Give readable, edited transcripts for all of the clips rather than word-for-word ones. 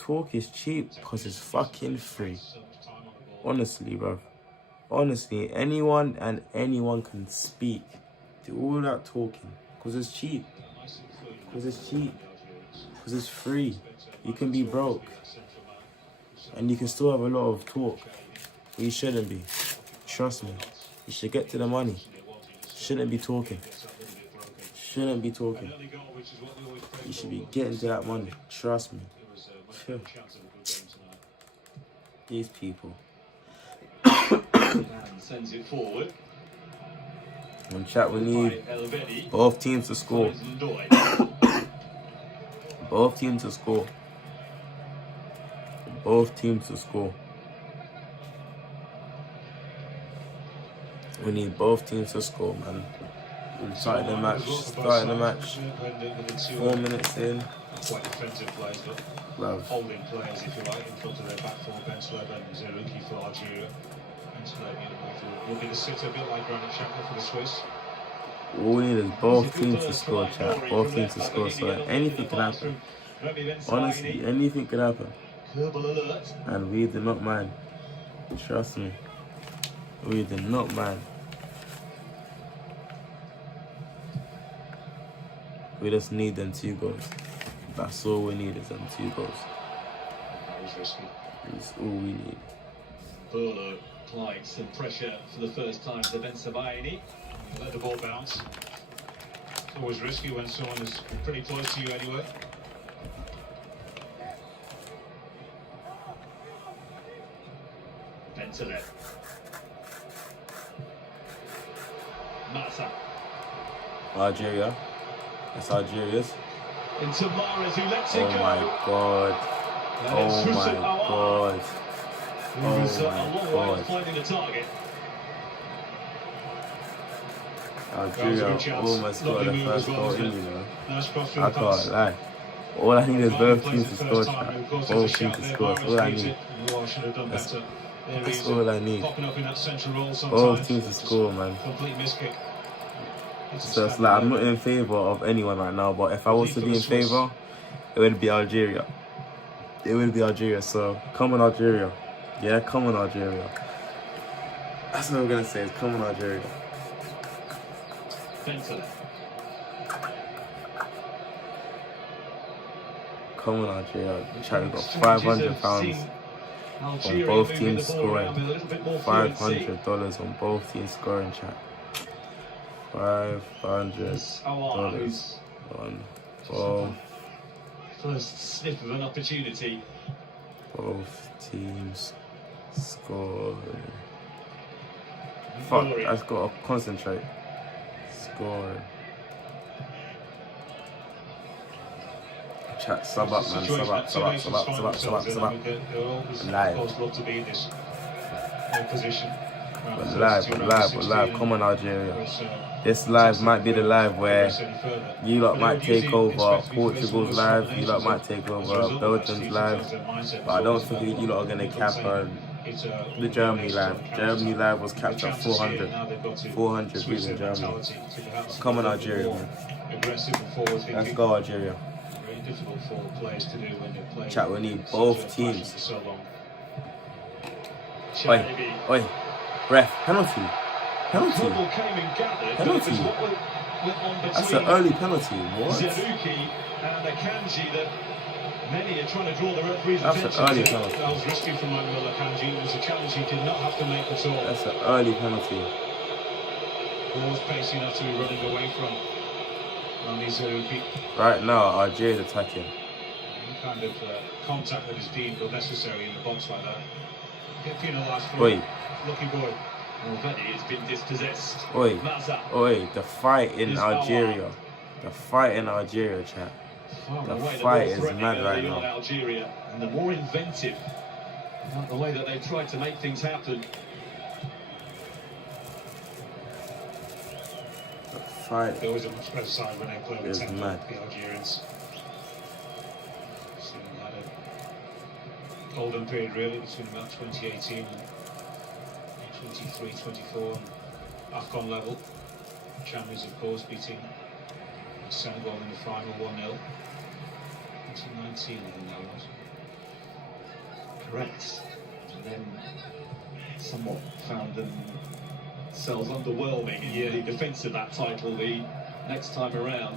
talk is cheap because it's fucking free. Honestly, bro. Honestly, anyone and anyone can speak. Do all that talking because it's cheap. Because it's cheap. Because it's free. You can be broke. And you can still have a lot of talk. But you shouldn't be. Trust me. You should get to the money. Shouldn't be talking. Shouldn't be talking. You should be getting to that money. Trust me. Sure. These people. Sends it forward. In chat, we need both teams to score. Both teams to score. Both teams to score. We need both teams to score, man. We're starting the match. 4 minutes in. Quite defensive players, but holding players, if you like, in front of their back four. Bensleb and Zerouki for Algeria. Bensleb will be the sitter, a bit like Granit Xhaka for the Swiss. All we need is both teams to score, chat. Both teams to score, so anything can happen. Honestly, anything can happen. And we do not mind. Trust me. We do not mind. We just need them 2 goals. That's all we need is them 2 goals. That was risky. That's all we need. Burlow applied some pressure for the first time to Ben Sabaini. Let the ball bounce. It's always risky when someone is pretty close to you anyway. Bentaleb. Massa. Algeria. That's Algeria's. Into Mahrez, who lets it go. Oh my god. Oh my god. Oh my god. Finding the target. Algeria almost got the first goal in, you know. I can't lie. All I need is both teams to score, chat. Both teams to score. That's all I need. That's all I need. Both teams to score, man. So it's like I'm not in favour of anyone right now, but if I was to be in favour, it would be Algeria. It would be Algeria, so come on Algeria. Yeah, come on Algeria. That's what I'm going to say, is come on Algeria. Come on Algeria. Chat, we've got £500 on both teams scoring. $500 on both teams scoring, chat. $500 on both. First sniff of an opportunity. Both teams scoring. Fuck, I've got to concentrate. Scoring. Chat, sub up, man. Sub up. Live. Come on, Algeria. This live might be the live where you lot might take over Portugal's live, you lot might take over Belgium's live, but I don't think you lot are going to cap the Germany live. Germany live was capped at 400 views in Germany. Come on, Algeria, man. Let's go, Algeria. Chat, we need both teams. Oi. Ref, penalty. Penalty. That's an early penalty. What? Many are trying to draw the referee's attention. That's an early penalty. That was risky from Akanji. It was a challenge he did not have to make at all. That's an early penalty. Ball's pacey enough to be running away from Zerouki. Right now, Algeria's attacking. Any kind of contact that is deemed unnecessary in the box like that. Get Pino last Oi. Lucky boy. Already has been dispossessed. Oi, the fight in Algeria. The fight in Algeria, chat. The fight is mad right now. Algeria, and the more inventive, not the way that they tried to make things happen. The fight There was a much better side when they played with mad. The Algerians. So they had a golden period really between about 2018 and 23-24 on AFCON level. Champions, of course, beating Senegal in the final 1-0. 2019, I think that was. threats, and then somewhat found themselves underwhelming in the defence of that title the next time around.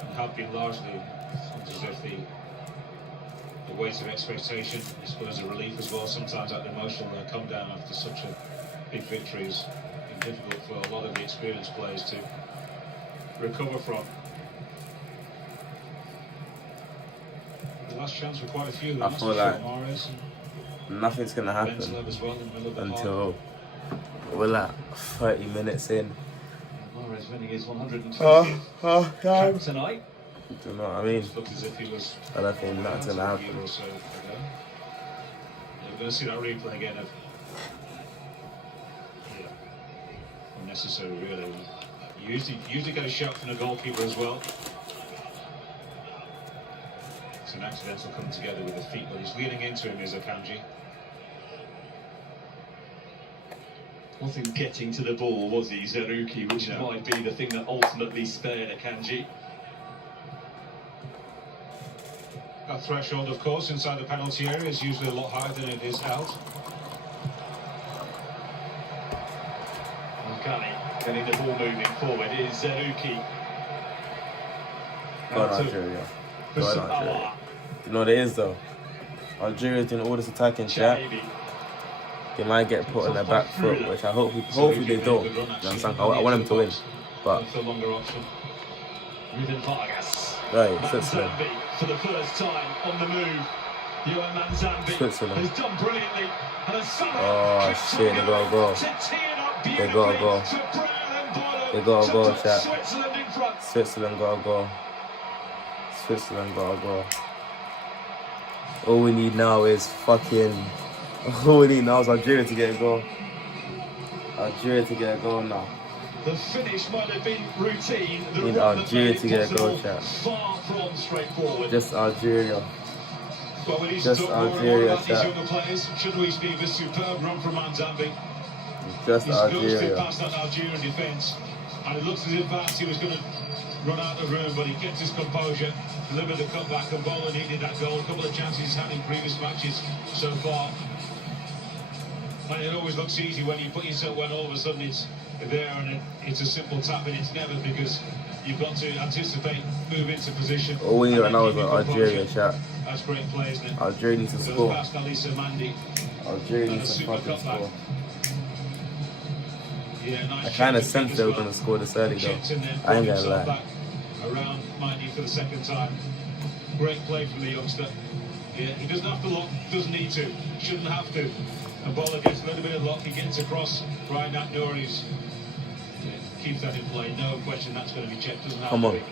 And have been largely as if the weight of expectation is suppose a relief as well. Sometimes that emotional come down after such a big victory has been difficult for a lot of the experienced players to recover from. The last chance for quite a few. I feel like nothing's gonna happen until we're like 30 minutes in. Mahrez winning his 120th cap tonight. Do you know what I mean? Looked as if he was I don't think nothing's gonna happen. We're going to see that replay again of unnecessary, really. You usually get a shot from the goalkeeper as well. It's an accidental come together with the feet, but he's leaning into him, is Akanji. Wasn't getting to the ball, was he, Zerouki, which might be the thing that ultimately spared Akanji. That threshold, of course, inside the penalty area is usually a lot higher than it is out. Okay, getting the ball moving forward is Zerouki. Go on, Algeria. Go on, Algeria. You know what it is, though? Algeria's doing all this attacking shit. They might get put on their back foot, which I hopefully they don't. You understand? I want them to win. But right, Switzerland. For the first time on the move, Johan Manzambi Switzerland. has done brilliantly. Oh shit, they gotta go. They gotta go. They gotta go, chat. Switzerland gotta go. Switzerland gotta go. All we need now is fucking... All we need now is Algeria to get a goal. Algeria to get a goal now. The finish might have been routine. We need Algeria to get a goal, chat. Far from straightforward. Just Algeria. Well, we need Just to talk more Algeria, about these chat. younger players. Should we speak of a superb run from Manzambi? Just He's ghosted Algeria. past that Algerian defence, and it looks as if perhaps he was going to run out of the room, but he kept his composure, delivered the comeback, and Bola needed that goal. A couple of chances he's had in previous matches so far. And it always looks easy when you put yourself, when all of a sudden it's there and it's a simple tap, and it's never, because you've got to anticipate, move into position. All we need right now is Algeria, chat. That's great play, isn't it? Algeria needs to score. Algeria And a needs to super fucking cutback. score. Yeah, nice I kind of check sensed as they were well. going to score this early, though. Checked and then I ain't brought gonna himself lie. back around Mindy for the second time. Great play from the youngster. Yeah, he doesn't have to look, doesn't need to, shouldn't have to. And Bola gets a little bit of luck, he gets across. Ryan Nouri's keeps that in play, no question that's going to be checked. Doesn't have Come to on. be.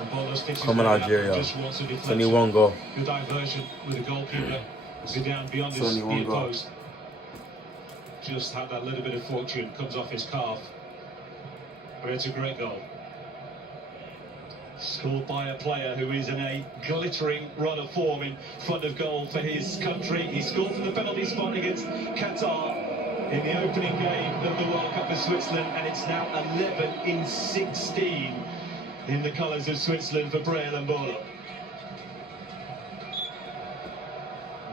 And Bola sticks Come his on, way up, Algeria. just wants a It's deflection. only one goal. Good diversion with the goalkeeper. Zidane beyond It's his only one near goal. post. Just had that little bit of fortune, comes off his calf. But it's a great goal. Scored by a player who is in a glittering run of form in front of goal for his country. He scored from the penalty spot against Qatar in the opening game of the World Cup for Switzerland, and it's now 11 in 16 in the colours of Switzerland for Breel Bola.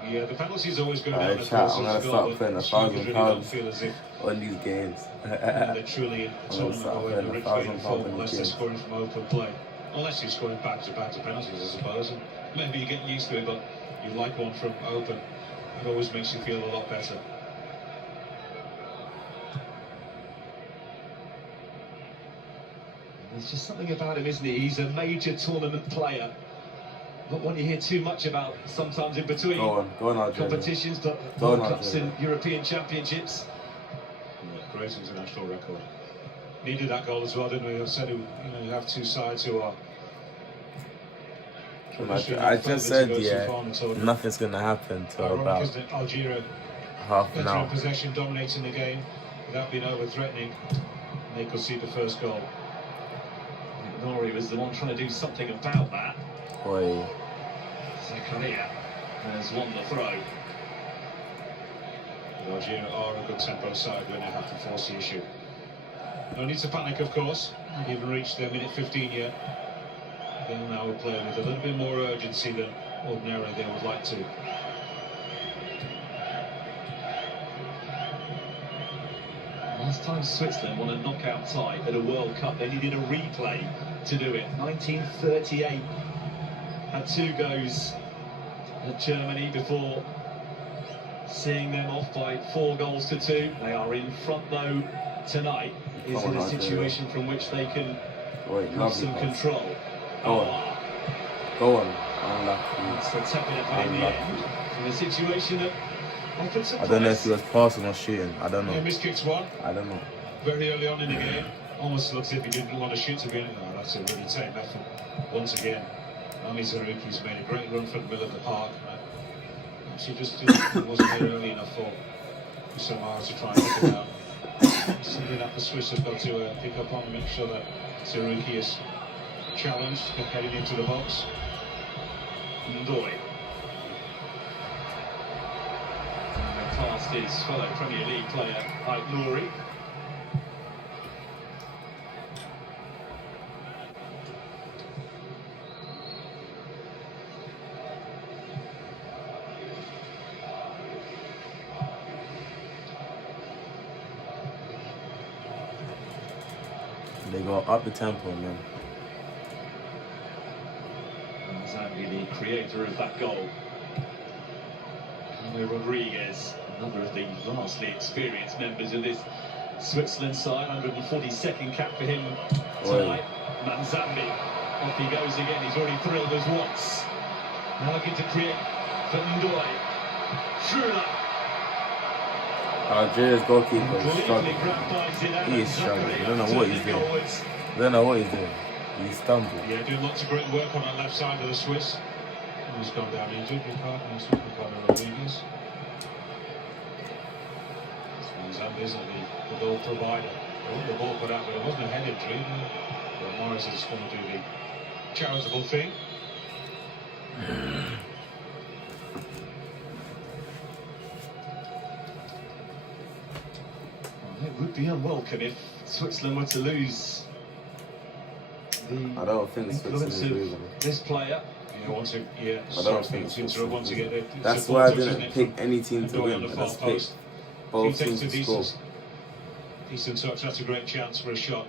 Yeah, the penalties always go down. Alright, of chat, course, I'm as gonna a goal, start but playing strikers really don't £1,000 feel as if on these games. they're truly in I'm gonna tournament start or in playing a rich £1,000 vein of form on unless these they're games. scoring from open play. Unless you're scoring back-to-back to penalties, I suppose. And maybe you get used to it, but you like one from open. It always makes you feel a lot better. There's just something about him, isn't he? He's a major tournament player. Not one you hear too much about sometimes in between Go on, Algeria. competitions, but Go on, World Cups Algeria. and European Championships. Yeah, great international record. Needed that goal as well, didn't we? I said, you have two sides who are... I just said, yeah, nothing's going to happen till Ironic, about isn't it? Algeria half an better in hour. possession, dominating the game without being over-threatening. They could see the first goal. Nouri was the one trying to do something about that. Boy, Zakaria has won the throw. Algeria are a good tempo side when they have to force the issue. No need to panic, of course. They haven't reached their minute 15 yet. They'll now play with a little bit more urgency than ordinarily they would like to. Last time Switzerland won a knockout tie at a World Cup, they needed a replay to do it. 1938 had 2 goes at Germany before seeing them off by 4 goals to 2. They are in front though tonight. Is in a situation from which they can have some control. Go on. Unlucky. So tapping it in the end from a situation that offered surprise. I don't know if he was passing or shooting. I don't know. Yeah, miskicks one. I don't know. Very early on in the game. Almost looks as if he didn't want to shoot to be in. Oh, that's a really tame effort. Once again, Ami Zaruki's made a great run for the middle of the park. She just wasn't there early enough for Samara to try and pick it out. Something that the Swiss have got to pick up on and make sure that Zaruki is challenged heading into the box. Ndoye. And past his fellow Premier League player, Nouri. They go up the tempo, man. Zambi, the creator of that goal. Carlo Rodriguez, another of the vastly experienced members of this Switzerland side. 142nd cap for him tonight. Manzambi, off he goes again. He's already thrilled us once. Now looking to create for Ndoye. Schürrle. Algeria's goalkeeper is struggling. He is struggling. I don't know what he's doing. He's stumbled. Yeah, doing lots of great work on that left side of the Swiss. He's gone down injured, Ricardo Rodriguez. Zambi isn't the goal provider. The ball put out, but it wasn't a head injury. But Morris is going to do the charitable thing. It would be unwelcome if Switzerland were to lose I don't think influence Switzerland is of losing. this player. I don't think Switzerland. That's why I didn't pick any team to win. I just picked both teams to score. Decent touch, that's a great chance for a shot.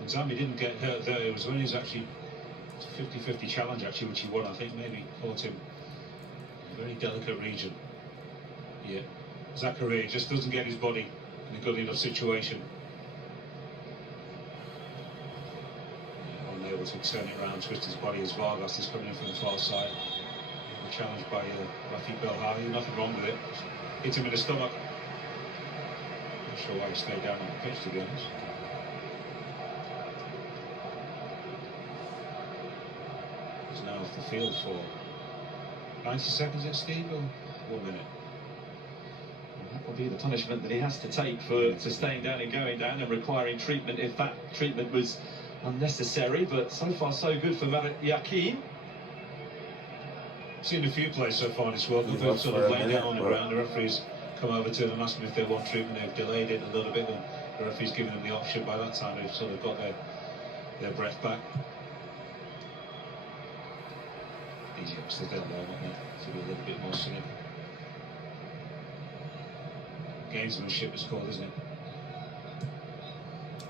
And Zambi didn't get hurt there. It was when he was actually a 50-50 challenge, actually, which he won. I think maybe caught him in a very delicate region. Yeah, Zachary just doesn't get his body in a good enough situation. Unable to turn it around, twist his body as Vargas is coming in from the far side. Challenged by Rafi Belhari, nothing wrong with it. Hit him in the stomach. Not sure why he stayed down on the pitch, to be honest. He's now off the field for 90 seconds, is Steve, or 1 minute? That will be the punishment that he has to take for staying down and going down and requiring treatment if that treatment was unnecessary. But so far so good for Marat Yakin. Seen a few plays so far this World Cup. They've sort of laid down on the ground. The referees come over to them, ask them if they want treatment. They've delayed it a little bit, and the referee's given them the option. By that time, they've sort of got their breath back. These youngsters don't know, don't they? To be a little bit more singing. Gamesmanship is called, isn't it?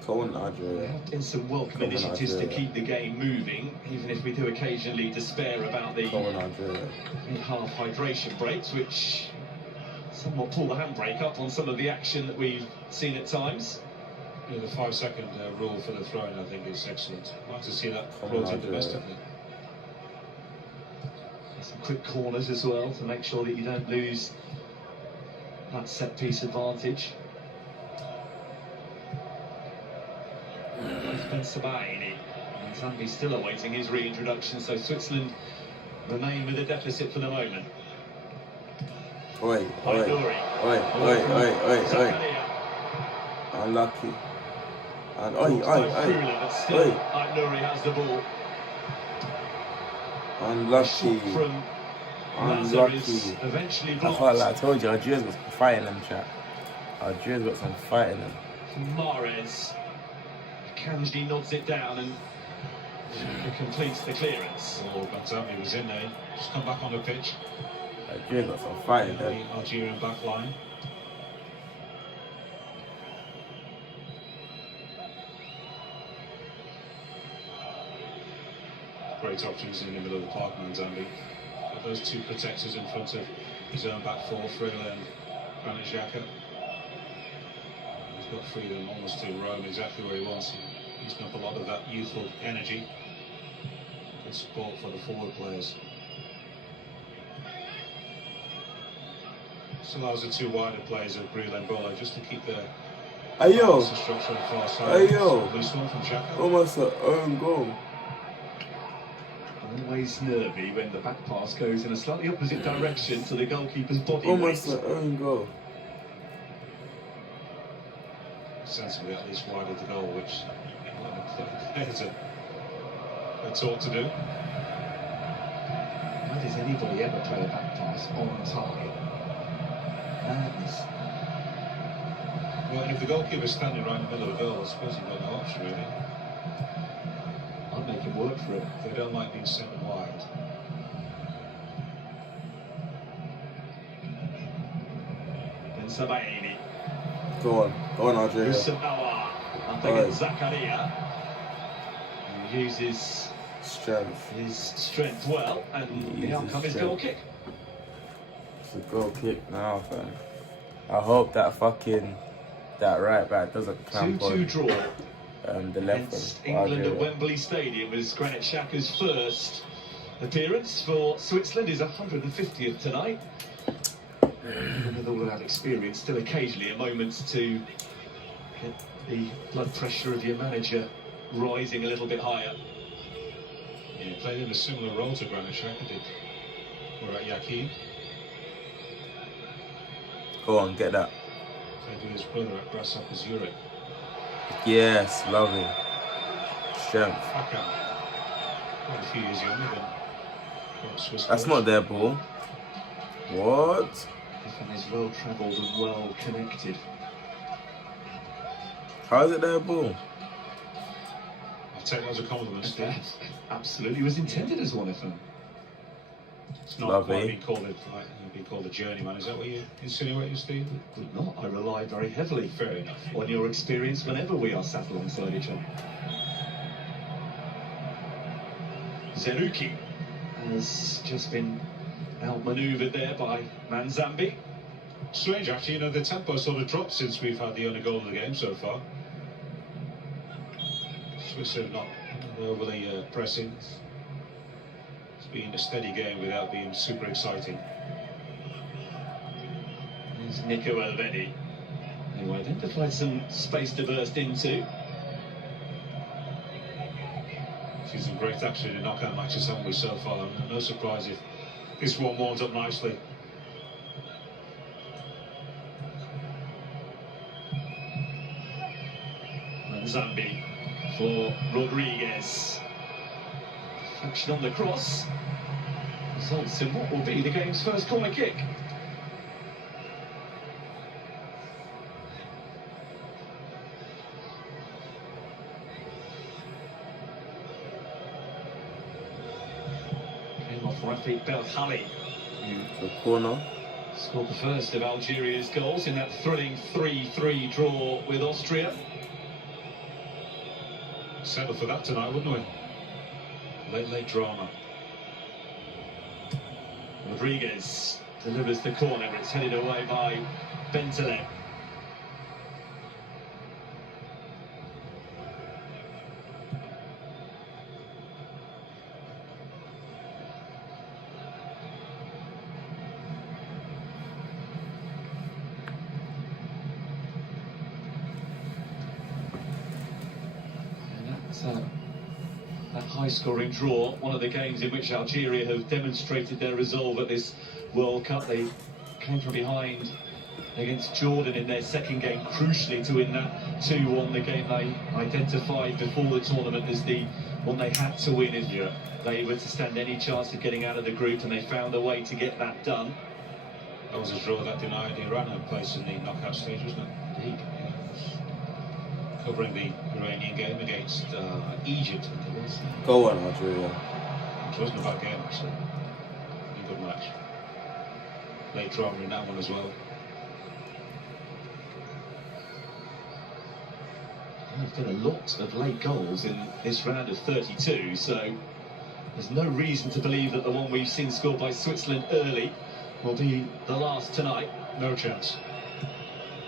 Cohen, Algeria. There have been some welcome initiatives to keep the game moving, even if we do occasionally despair about the half hydration breaks, which somewhat pull the handbrake up on some of the action that we've seen at times. Yeah, the 5-second rule for the throw-in, I think, is excellent. I'd like to see that brought in domestically. Some quick corners as well to make sure that you don't lose that set-piece advantage. Ben Sabaini. And Zambi's still awaiting his reintroduction, so Switzerland remain with a deficit for the moment. Oi. Unlucky. And Nouri has the ball. Unlucky. From Unlucky. eventually I blocked. thought, like I told you, Algeria's got some fight in them, chat. Algeria's got some fight in them. Mahrez. Kanji nods it down and completes the clearance. Oh, Banzami was in there. Just come back on the pitch. Algeria's got some fight in them. The Algerian back line. great options in the middle of the park, Manzambi. But those two protectors in front of his own back four, Frela and Granit Xhaka. He's got freedom almost to roam exactly where he wants. He's got a lot of that youthful energy. Good support for the forward players. This allows the two wider players of Breel and Bolo just to keep their structure on the far side. Loose one from Xhaka. Almost an own goal. Always nervy when the back pass goes in a slightly opposite direction to the goalkeeper's body. Almost an own goal. Sensibly at least wide of the goal, which it's a talk to do. How does anybody ever play a back pass on target? Madness. Well, if the goalkeeper's standing right in the middle of the goal, I suppose you've got no option really. I'd make him work for it. They don't like being sent wide. Then Sabaini. Go on, Algeria. Up against Zakaria. He uses his strength well, and the outcome is goal kick. It's a goal kick now, fam. I hope that right back doesn't clamp on 2-2 draw the left against one. England at Wembley Stadium as Granit Xhaka's first appearance for Switzerland, his 150th tonight. And with all of that experience, still occasionally a moment to get the blood pressure of your manager rising a little bit higher. Yeah, he played in a similar role to Granit Xhaka did. We're at Yakin. Go on, get that. Played with his brother at Grasshoppers Europe. Yes, lovely. Strength. Hakan. Quite a few years younger than Swiss. That's not their ball. What? And is well travelled and well connected. How is it their ball? I'll take that as a compliment, Steve. Absolutely was intended as one of them. It's not Lovely. quite being called a journeyman. Is that what you're insinuating, Steve? Would not. I rely very heavily, Fair enough. on your experience whenever we are sat alongside each other. Zerouki has just been outmanoeuvred there by Manzambi. Strange, actually, the tempo sort of dropped since we've had the only goal of the game so far. Swiss have not overly pressing. It's been a steady game without being super exciting. There's Nico Elvedi, who identified some space to burst into. She's some great action in the knockout matches, haven't we, so far? No surprise if this one warms up nicely. Manzambi for Rodriguez. Action on the cross. Results in what will be the game's first corner kick. Came off Rafik Belkhali, who The corner. scored the first of Algeria's goals in that thrilling 3-3 draw with Austria. Settle for that tonight, wouldn't we? Late drama. Rodriguez delivers the corner, it's headed away by Bentaleb. That high-scoring draw, one of the games in which Algeria have demonstrated their resolve at this World Cup. They came from behind against Jordan in their second game, crucially to win that 2-1, the game they identified before the tournament as the one they had to win if they were to stand any chance of getting out of the group, and they found a way to get that done. That was a draw that denied Iran a place in the knockout stage, wasn't it? Indeed. Covering the Iranian game against Egypt. Go on, Algeria. Which wasn't a bad game, actually. A good match. Late drama in that one as well. There's been a lot of late goals in this round of 32, so There's no reason to believe that the one we've seen scored by Switzerland early will be the last tonight. No chance.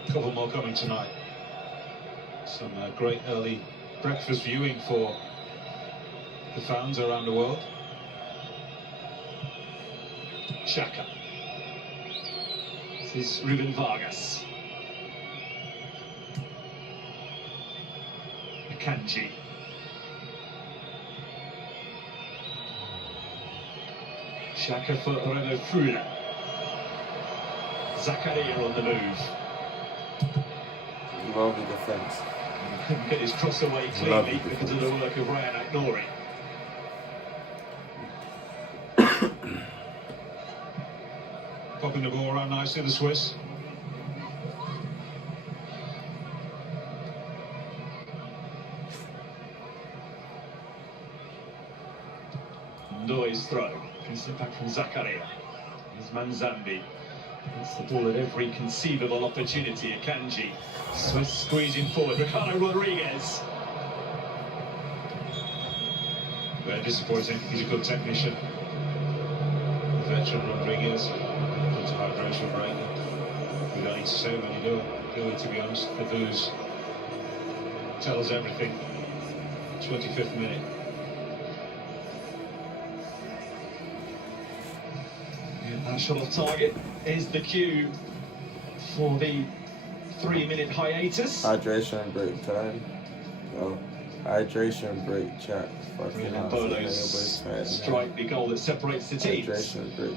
A couple more coming tonight. Some great early breakfast viewing for the fans around the world. Xhaka. This is Ruben Vargas. Akanji. Xhaka for Remo Freuler. Zakaria on the move. Lovely defence. Couldn't get his cross away cleanly because of the work of Ryan Aït-Nouri. Popping the ball around nicely, the Swiss. Ndoye's throw. Gets it back from Zakaria. Here's Manzambi. Gets the ball at every conceivable opportunity. Akanji. Swiss squeezing forward. Ricardo Rodriguez. Very disappointing. He's a good technician. The veteran Rodriguez. Good to hydration break. We don't need to say when you do it, to be honest. The booze tells everything. 25th minute. That shot off target is the cue for the 3-minute hiatus. Hydration break time. Oh, hydration break chat. Fucking Bolo's strike, the goal that separates the teams. Hydration break.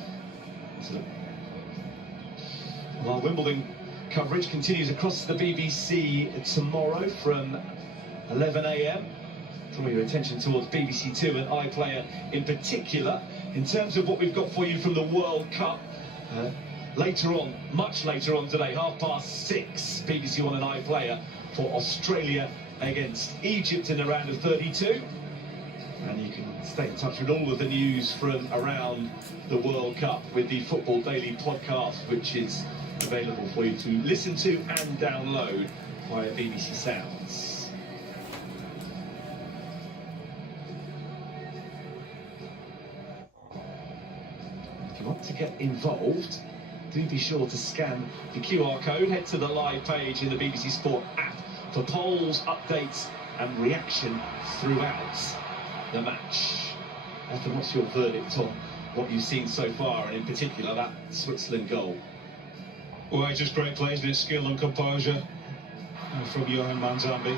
Well, Wimbledon coverage continues across the BBC tomorrow from 11 AM. Draw your attention towards BBC Two and iPlayer in particular. In terms of what we've got for you from the World Cup, later on, much later on today, 6:30, BBC One and iPlayer for Australia against Egypt in the round of 32. And you can stay in touch with all of the news from around the World Cup with the Football Daily podcast, which is available for you to listen to and download via BBC Sounds. If you want to get involved, do be sure to scan the QR code, head to the live page in the BBC Sport app for polls, updates and reaction throughout the match. Ethan, what's your verdict on what you've seen so far, and in particular that Switzerland goal? Well, it's just great play, isn't it? Skill and composure from Johan Manzambi.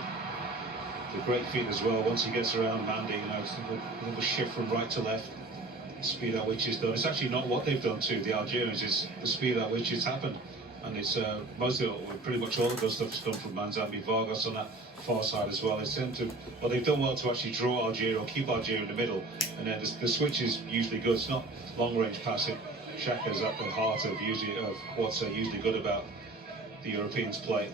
It's a great feat as well. Once he gets around Mandy, it's a little shift from right to left. The speed at which it's done. It's actually not what they've done to the Algerians, it's the speed at which it's happened. And it's most of it, pretty much all of the good stuff has come from Manzambi. Vargas on that far side as well. They tend to, well, they've done well to actually draw Algeria or keep Algeria in the middle. And then the switch is usually good. It's not long-range passing. Xhaka's at the heart of what's usually good about the Europeans' play.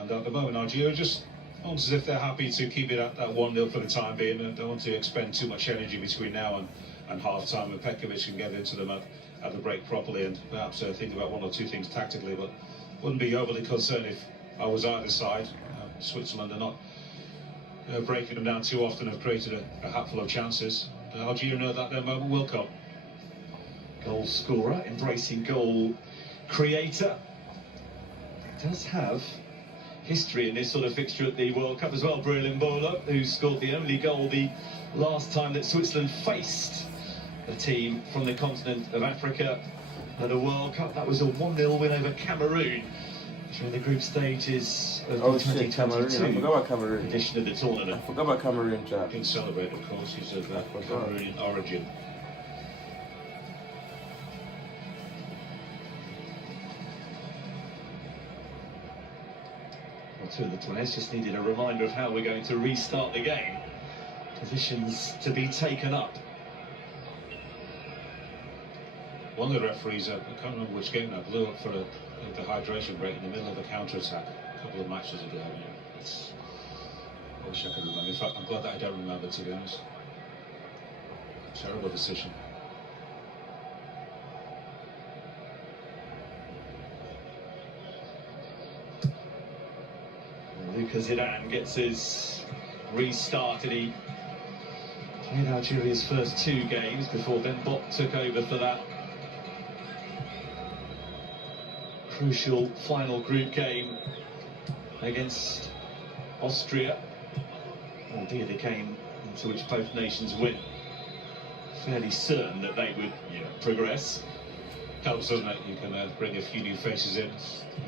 And at the moment, Algeria just almost as if they're happy to keep it at that 1-0 for the time being. They don't want to expend too much energy between now and half-time, and Pekovic can get into them at the break properly and perhaps think about one or two things tactically, but wouldn't be overly concerned if I was either side. Switzerland are not breaking them down too often, have created a hatful of chances. Algeria know that their moment will come. Goal scorer, embracing goal creator. Does have history in this sort of fixture at the World Cup as well. Bril Mbola, who scored the only goal the last time that Switzerland faced a team from the continent of Africa at a World Cup. That was a 1-0 win over Cameroon during the group stages of the 2022 Cameroon. I forgot about Cameroon. edition of the tournament. I forgot about Cameroon, Jack. He can celebrate, of course. He's of Cameroonian origin. Well, two of the players just needed a reminder of how we're going to restart the game. Positions to be taken up. One of the referees, I can't remember which game now, blew up for the hydration break in the middle of a counter-attack a couple of matches ago. I wish I could remember. In fact, I'm glad that I don't remember, to be honest. Terrible decision. Lucas Zidane gets his restart, and he in Algeria's first 2 games before Ben Bot took over for that crucial final group game against Austria, albeit a game into which both nations win. Fairly certain that they would progress. Helps, doesn't it? You can bring a few new faces in.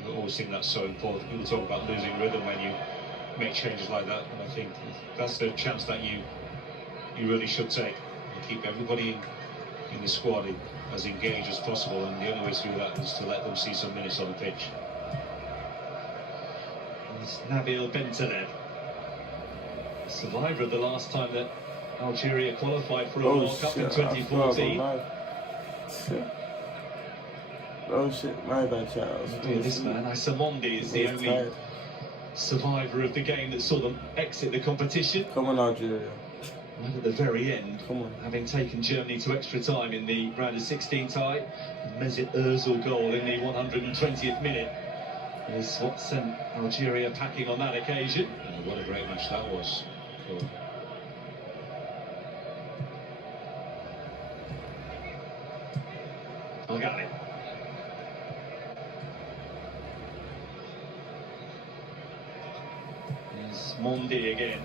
I always think that's so important. People talk about losing rhythm when you make changes like that, and I think that's the chance that you really should take. And keep everybody in the squad as engaged as possible, and the only way to do that is to let them see some minutes on the pitch. It's Nabil Bentaleb, survivor of the last time that Algeria qualified for a World Cup in 2014. Oh shit, my bad, Charles. This man, Asamondi, is the only survivor of the game that saw them exit the competition. Come on, Algeria. Right at the very end, Come on. having taken Germany to extra time in the round of 16 tie, Mesut Ozil goal in the 120th minute is what sent Algeria packing on that occasion. And what a great match that was. Cool. Belgali. Here's Mondi again.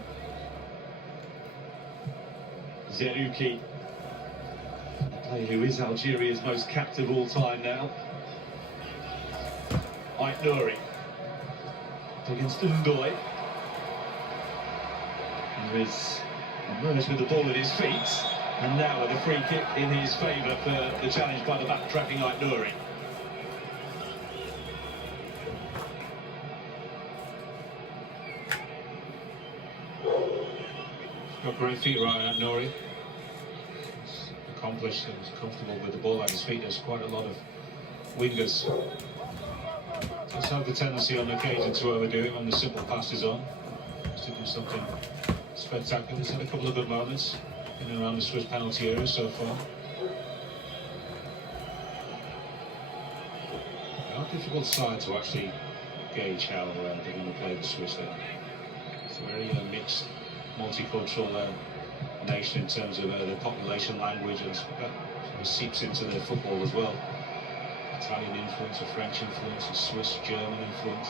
Zerouki, the player who is Algeria's most capped of all time now. Ait Nouri against Ndoye, who is emerged with the ball at his feet, and now with a free kick in his favour for the challenge by the back-tracking Ait Nouri. Got great feet, right, Nori. He's accomplished and he's comfortable with the ball at his feet. There's quite a lot of wingers just have the tendency on occasion to overdo it when the simple pass is on. Just to do something spectacular. He's had a couple of good moments in and around the Swiss penalty area so far. A difficult side to actually gauge how they're going to play the Swiss there. It's a very mixed, multicultural nation in terms of their population, language, and that sort of seeps into their football as well. Italian influence, a French influence, a Swiss, German influence,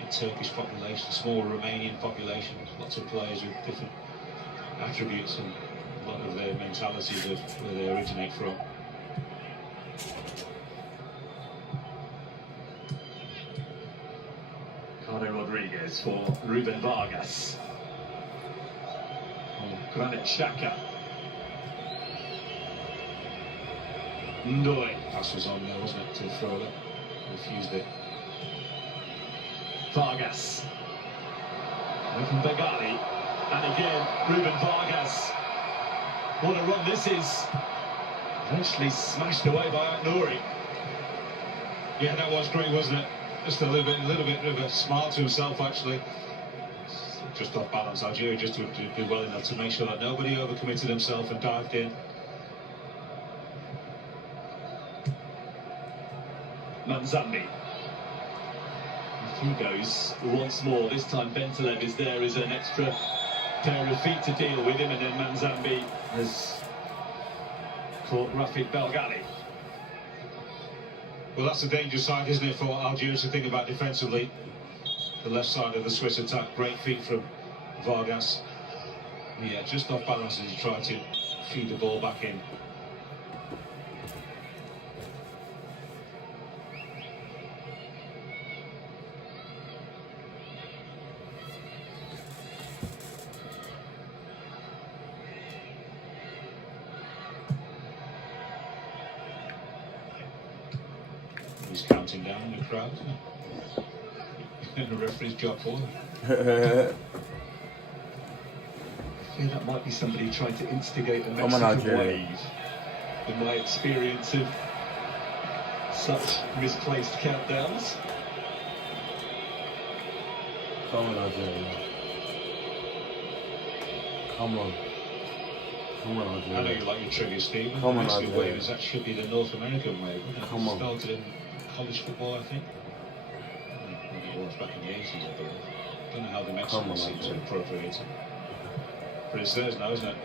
a Turkish population, a small Romanian population, lots of players with different attributes and a lot of their mentalities of where they originate from. Ricardo Rodriguez for Ruben Vargas. Granit Xhaka. Ndoye. Pass was on there, wasn't it, to throw it? Refused it. Vargas. Away from Belgali. And again, Ruben Vargas. What a run this is. Eventually smashed away by Nouri. Yeah, that was great, wasn't it? Just a little bit of a smile to himself, actually. Just off balance. Algeria just to do well enough to make sure that nobody overcommitted himself and dived in. Manzambi. He goes once more. This time Bentaleb is there as an extra pair of feet to deal with him, and then Manzambi has caught Rafik Belgali. Well, that's a dangerous side, isn't it, for Algeria to think about defensively. The left side of the Swiss attack, great feet from Vargas. Yeah, just off balance as he tried to feed the ball back in. He's counting down in the crowd. The referee's job for him. I feel that might be somebody trying to instigate a Mexican wave. In my experience of such misplaced countdowns. Come on, Algeria. Come on. Come on, Algeria. I know you like your trivia, Steve. Come on, the Mexican Algeria. wave is that should be the North American wave. Come on. Started in college football, I think. It was back in the 80s, I believe. Don't know how the Mexicans seem to appropriate it. But it's theirs now, isn't it?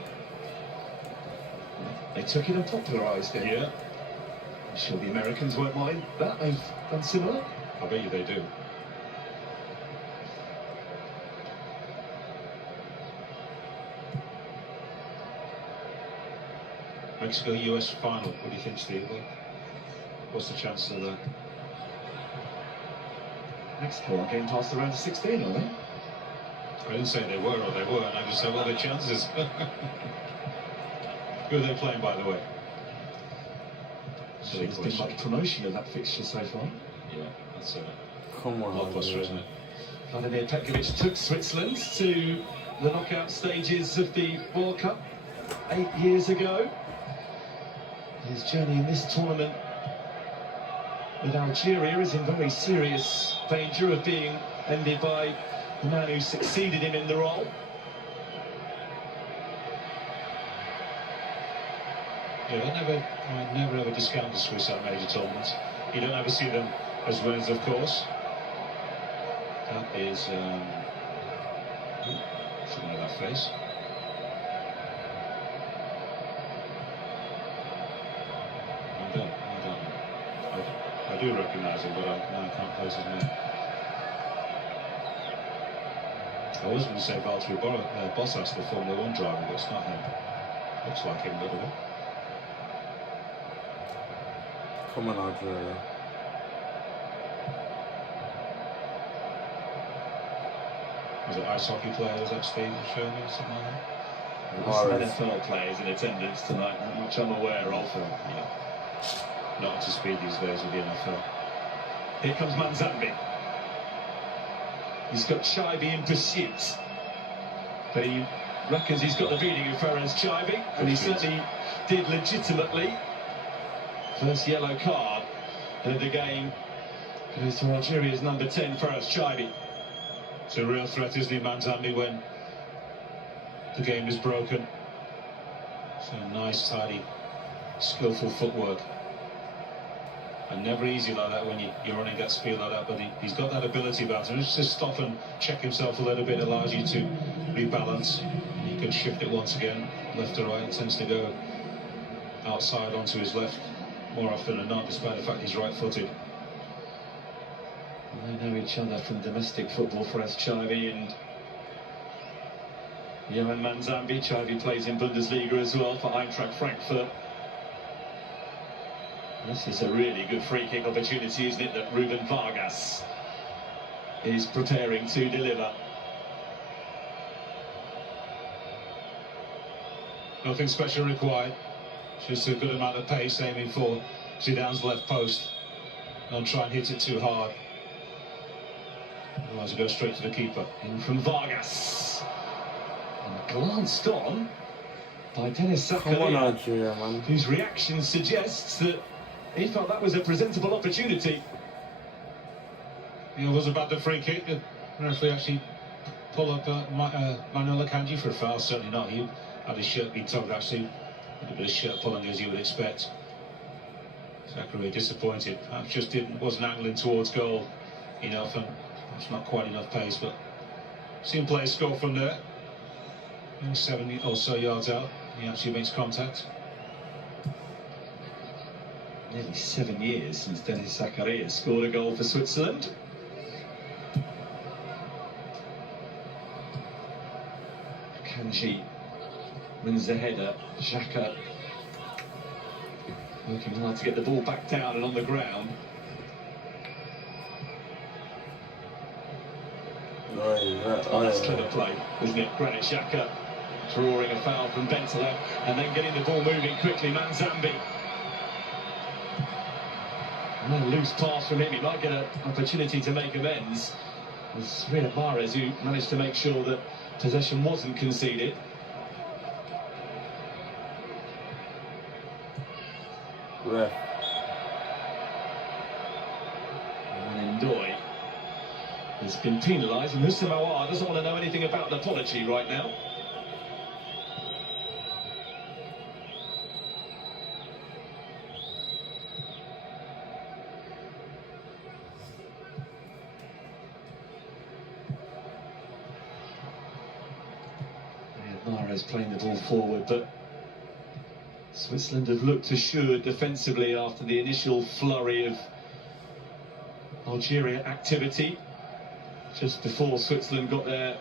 They took it and popularised it. Yeah, I'm sure the Americans won't mind that. They've done similar. I bet you they do. Mexico-US final. What do you think, Steve? What's the chance of that? Mexico are getting past the round of 16, are they? I didn't say they were or they weren't. I just said, well, the chances. Who are they playing, by the way? So there's been much promotion of that fixture so far. Yeah, that's a Come on, blockbuster, isn't it? Vladimir Petkovic took Switzerland to the knockout stages of the World Cup 8 years ago. His journey in this tournament with Algeria is in very serious danger of being ended by the man who succeeded him in the role. Yeah, I never ever discount the Swiss at major tournaments. You don't ever see them as winners, of course. That is, shouldn't know that face. I do recognise him, but I can't place his name. I was going to say Valtteri Bottas, the Formula 1 driver, but it's not him. Looks like him a little bit. Come on, Algeria. Was it ice hockey player? Was that Steve showing me something like that? There's some NFL players in attendance tonight, which I'm aware of. Yeah. Not up to speed these days with the NFL. Here comes Manzambi. He's got Chaibi in pursuit, but he reckons he's got the beating of Ferenc Chaibi, and he certainly did legitimately. First yellow card of the game goes to Algeria's number 10, Ferenc Chaibi. It's a real threat, isn't he, Manzambi, when the game is broken. So nice, tidy, skillful footwork. And never easy like that when you're running at speed like that, but he's got that ability about him. Just to stop and check himself a little bit allows you to rebalance. He can shift it once again, left to right. It tends to go outside onto his left more often than not, despite the fact he's right-footed. They know each other from domestic football, Ferenc Chaibi and Johan Manzambi. Chaibi plays in Bundesliga as well for Eintracht Frankfurt. This is a really good free kick opportunity, isn't it, that Ruben Vargas is preparing to deliver. Nothing special required. Just a good amount of pace aiming for Zidane's left post. Don't try and hit it too hard. Otherwise, it goes straight to the keeper. In from Vargas. And glanced on by Dennis Come on, Zakaria, Algeria, man. whose reaction suggests that he felt that was a presentable opportunity. It was about the free kick. The referee actually pull up Manuel Akanji for a foul. Certainly not. He had his shirt being tugged, actually. A little bit of shirt pulling, as you would expect. Zakaria disappointed. Perhaps just wasn't angling towards goal enough, and it's not quite enough pace. But seen players score from there. 7 or so yards out, he actually makes contact. Nearly 7 years since Dennis Zakaria scored a goal for Switzerland. Kanji wins the header. Xhaka working hard to get the ball back down and on the ground. That's clever play, isn't it? Granit Xhaka drawing a foul from Bentaleb and then getting the ball moving quickly. Manzambi. And a loose pass from him. He might get an opportunity to make amends. It was Riyad Mahrez who managed to make sure that possession wasn't conceded. Ref. And Ndoye has been penalised, and Houssem Aouar doesn't want to know anything about an apology right now. Mahrez playing the ball forward, but Switzerland have looked assured defensively after the initial flurry of Algeria activity just before Switzerland got their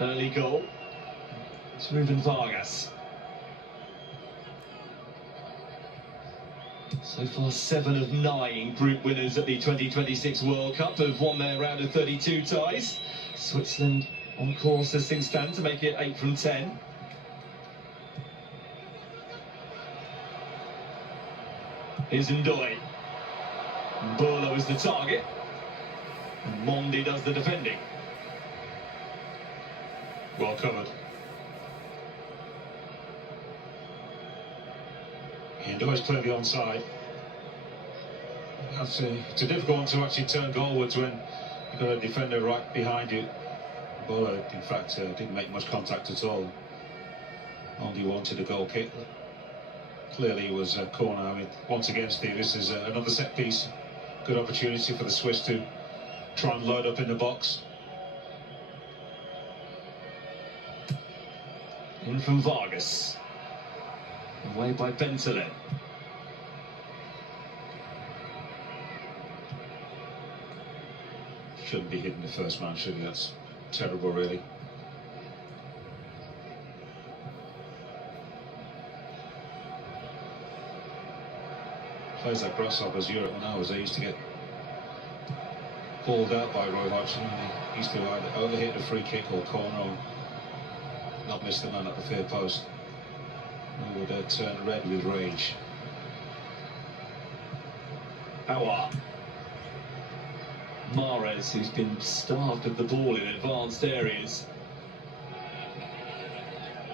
early goal. It's Ruben Vargas. So far 7 of 9 group winners at the 2026 World Cup have won their round of 32 ties. Switzerland on course as things stand to make it 8 from 10. Here's Ndoye. Burlow is the target. Mondi does the defending. Well covered. Ndoye's clearly onside. It's a difficult one to actually turn goalwards when you've got a defender right behind you. Burlow, in fact, didn't make much contact at all. Only wanted a goal kick. Clearly it was a corner. I mean, once again, Steve, this is another set piece. Good opportunity for the Swiss to try and load up in the box. In from Vargas. Away by Bentaleb. Shouldn't be hitting the first man, should he? That's terrible, really. Plays like grasshoppers Europe now, as they used to get pulled out by Roy Hodgson. He used to either overhit a free kick or corner or not miss the man at the third post. He would turn red with rage. Aouar. Mahrez, who's been starved of the ball in advanced areas.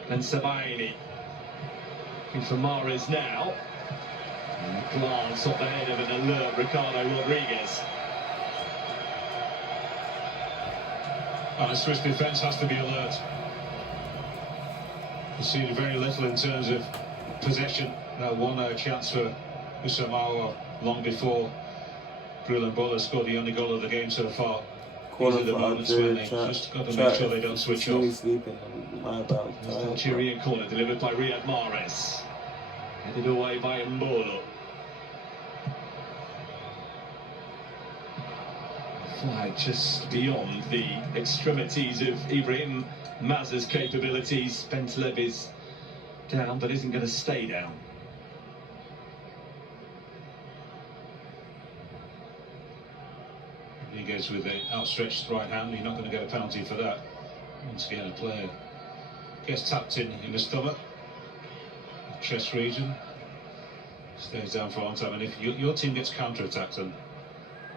And Sabaini. Looking for Mahrez now. And a glance off the head of an alert Ricardo Rodriguez. And the Swiss defence has to be alert. Conceded very little in terms of possession. That one chance for Usamawa long before Brulin Bola scored the only goal of the game so far. These are the moments when they just got to make sure they don't switch off. Algerian corner delivered by Riyad Mahrez. Headed away by Mbolo. Flag just beyond the extremities of Ibrahim Maz's capabilities. Bentaleb is down but isn't going to stay down. Rodriguez with the outstretched right hand. You're not going to get a penalty for that. Once again, a player gets tapped in the stomach, chest region, stays down for a long time. And if your team gets counter-attacked and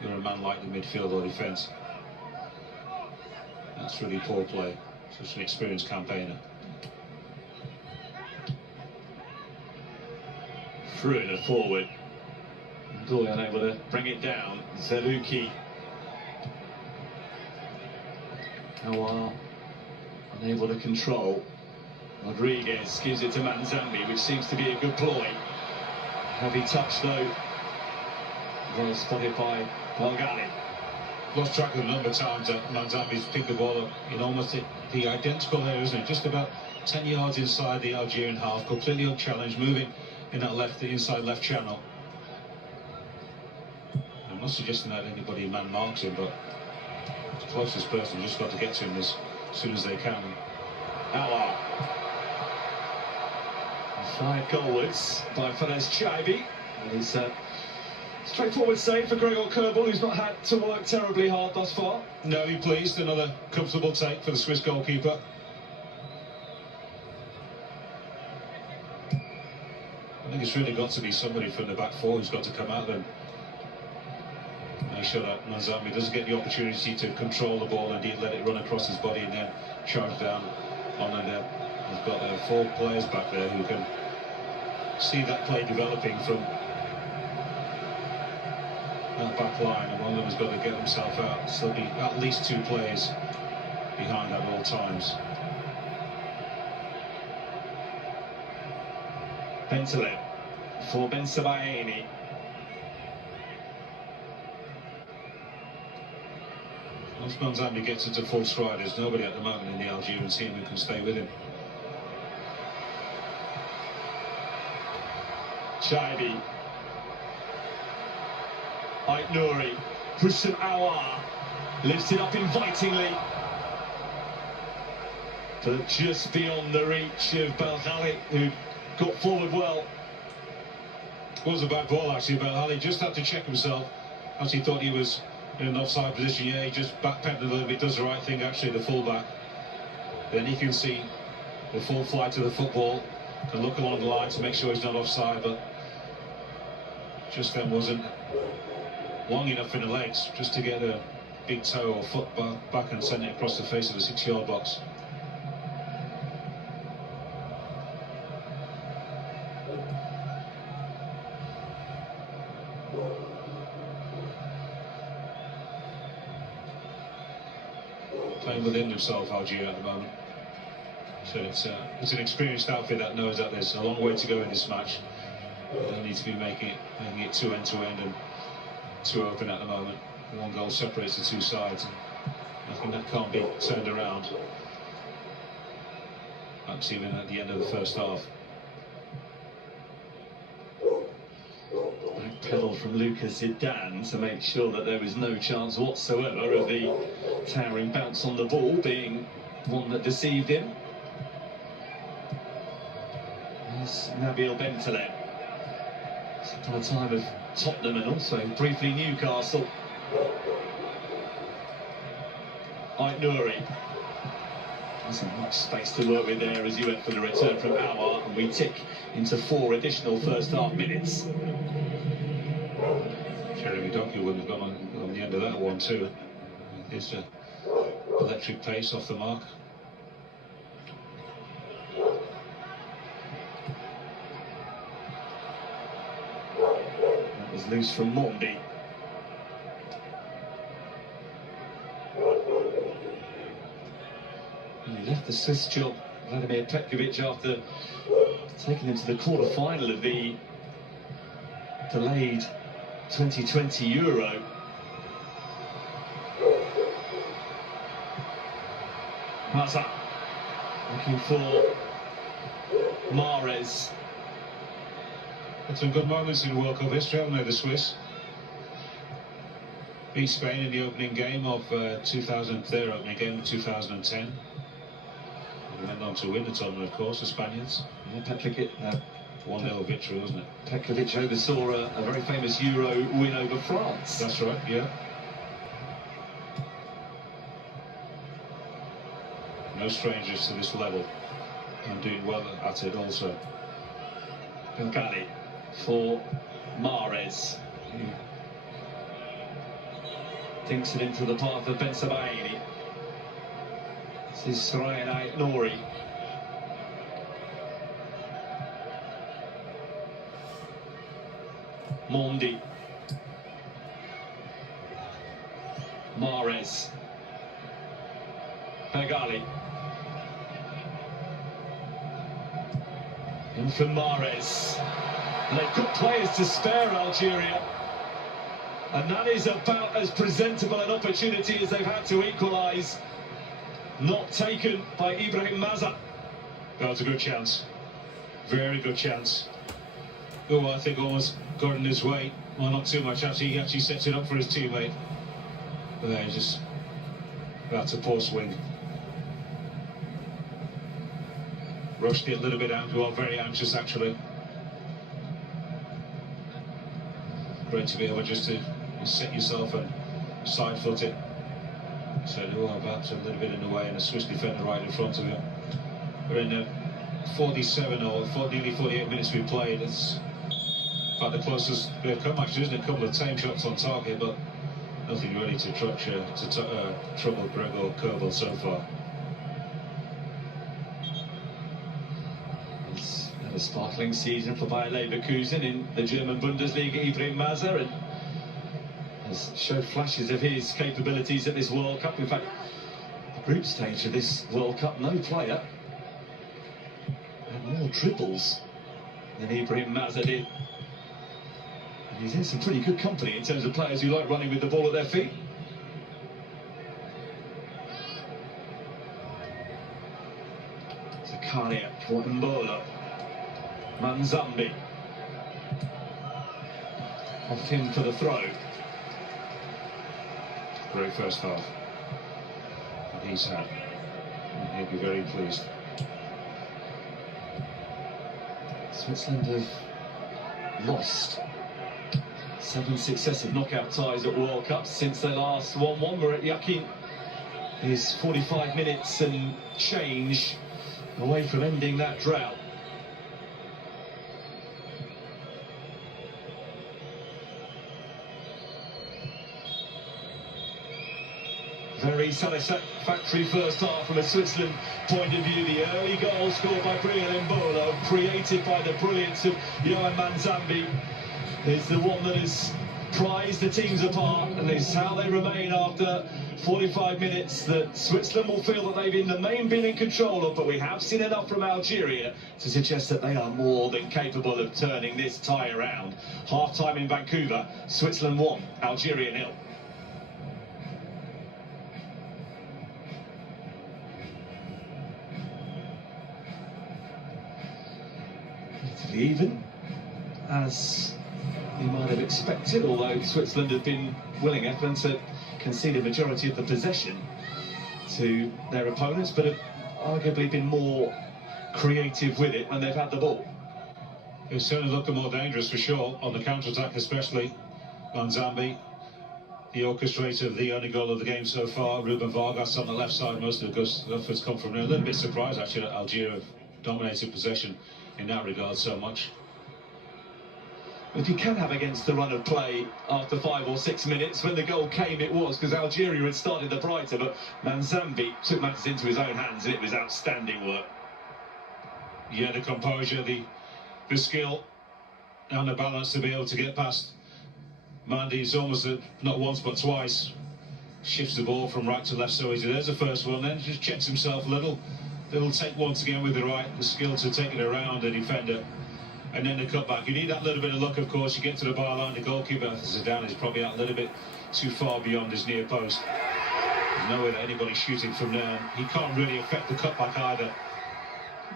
you're a man like the midfield or defence, that's really poor play. Such an experienced campaigner. Freuler forward. Ndoye unable to bring it down. Zerouki. Aouar unable to control. Rodriguez gives it to Manzambi, which seems to be a good ploy. Heavy touch though. Well spotted by Valgali. Lost track of the number of times that Manzambi's picked the ball up in almost the identical area, isn't it? Just about 10 yards inside the Algerian half, completely unchallenged, moving in that inside left channel. I'm not suggesting that anybody man marks him, but the closest person just got to get to him as soon as they can. Aouar. Fired goalwards by Fares Chaibi. It's a straightforward save for Gregor Kerbel, who's not had to work terribly hard thus far. No, he pleased. Another comfortable take for the Swiss goalkeeper. I think it's really got to be somebody from the back four who's got to come out and make sure that Manzambi doesn't get the opportunity to control the ball and let it run across his body and then charge down on it. He's got 4 players back there who can see that play developing from that back line, and one of them has got to get himself out. So there'll be at least 2 players behind at all times. Bentaleb for Ben Sabaini. Once Manzambi gets into full stride, there's nobody at the moment in the Algerian team who can stay with him. Shaibi. Ait Nouri. Hussein Awar lifts it up invitingly. But just beyond the reach of Belghali, who got forward well. It was a bad ball actually. Belghali just had to check himself as he thought he was in an offside position. Yeah, he just backpedaled a little bit, does the right thing actually, the fullback. Then he can see the full flight of the football and look along the line to make sure he's not offside, but just then wasn't long enough in the legs just to get a big toe or foot back and send it across the face of the 6-yard box. Playing within themselves, Algeria, at the moment. So it's an experienced outfit that knows that there's a long way to go in this match. They don't need to be making it too end-to-end and too open at the moment. One goal separates the two sides, and I think that can't be turned around. Perhaps even at the end of the first half. Back pedal from Lucas Zidane to make sure that there was no chance whatsoever of the towering bounce on the ball being one that deceived him. There's Nabil Bentaleb. Upon a time of Tottenham and also briefly Newcastle. Ait Nouri. Wasn't much space to work with there as he went for the return from Awar, and we tick into 4 additional first half minutes. Jeremy Doku wouldn't have gone on the end of that one too. It's an electric pace off the mark. That was loose from Mondi. He left the Swiss job, Vladimir Petkovic, after taking him to the quarter-final of the delayed 2020 Euro. Maza looking for Mahrez. Had some good moments in World Cup history, haven't they, the Swiss? Beat Spain in the opening game of their opening game of 2010. They went on to win the tournament, of course, the Spaniards. Yeah, Petkovic, 1-0 victory, wasn't it? Petkovic oversaw a very famous Euro win over France. That's right, yeah. No strangers to this level, and doing well at it also. Belghali for Mahrez. Thinks it into the path of Ben Sebaini. This is Ryan Ait Nouri. Mondi. Mahrez. Belghali. In for Mahrez. And they've got players to spare, Algeria. And that is about as presentable an opportunity as they've had to equalise. Not taken by Ibrahim Maza. That was a good chance. Very good chance. Oh, I think almost got in his way. Well, not too much, actually. He actually sets it up for his teammate. But then just... That's a poor swing. Rushed it a little bit out. Well, very anxious, actually. Great to be able just to set yourself and side foot it. So, perhaps a little bit in the way, and a Swiss defender right in front of him. We're in 47 or nearly 48 minutes we've played. It's about the closest they've come, actually, isn't it? A couple of tame shots on target, but nothing really to trouble Gregor Kobel so far. It's a sparkling season for Bayer Leverkusen in the German Bundesliga. Ibrahim Maza and has showed flashes of his capabilities at this World Cup. In fact, the group stage of this World Cup, no player had more dribbles than Ibrahim Maza did. And he's in some pretty good company in terms of players who like running with the ball at their feet. Zakaria for Mbola. Manzambi. off him for the throw. Great first half. And he's had. And he'll be very pleased. Switzerland have lost 7 successive knockout ties at World Cups since they last won one. We're at Yakin is 45 minutes and change away from ending that drought. Very satisfactory first half from a Switzerland point of view. The early goal scored by Brian Mbolo, created by the brilliance of Johan Manzambi, is the one that has prized the teams apart, and is how they remain after 45 minutes that Switzerland will feel that they've in the main been in control of, but we have seen enough from Algeria to suggest that they are more than capable of turning this tie around. Half-time in Vancouver, Switzerland 1, Algeria 0. Even as you might have expected, although Switzerland have been willing enough to concede a majority of the possession to their opponents, but have arguably been more creative with it when they've had the ball. It's certainly looking more dangerous for sure, on the counter-attack especially. Manzambi, the orchestrator of the only goal of the game so far. Ruben Vargas on the left side, most of the efforts come from there. A little bit surprised actually that Algeria have dominated possession in that regard so much. If you can have against the run of play after 5 or 6 minutes, when the goal came it was because Algeria had started the brighter, but Manzambi took matters into his own hands and it was outstanding work. Yeah, the composure, the skill and the balance to be able to get past Mandy's almost not once but twice. Shifts the ball from right to left, so there's the first one, then just checks himself a little take once again with the skill to take it around the defender, and then the cutback. You need that little bit of luck, of course. You get to the bar line, the goalkeeper Zidane is probably out a little bit too far beyond his near post. There's no way that anybody's shooting from there. He can't really affect the cutback either.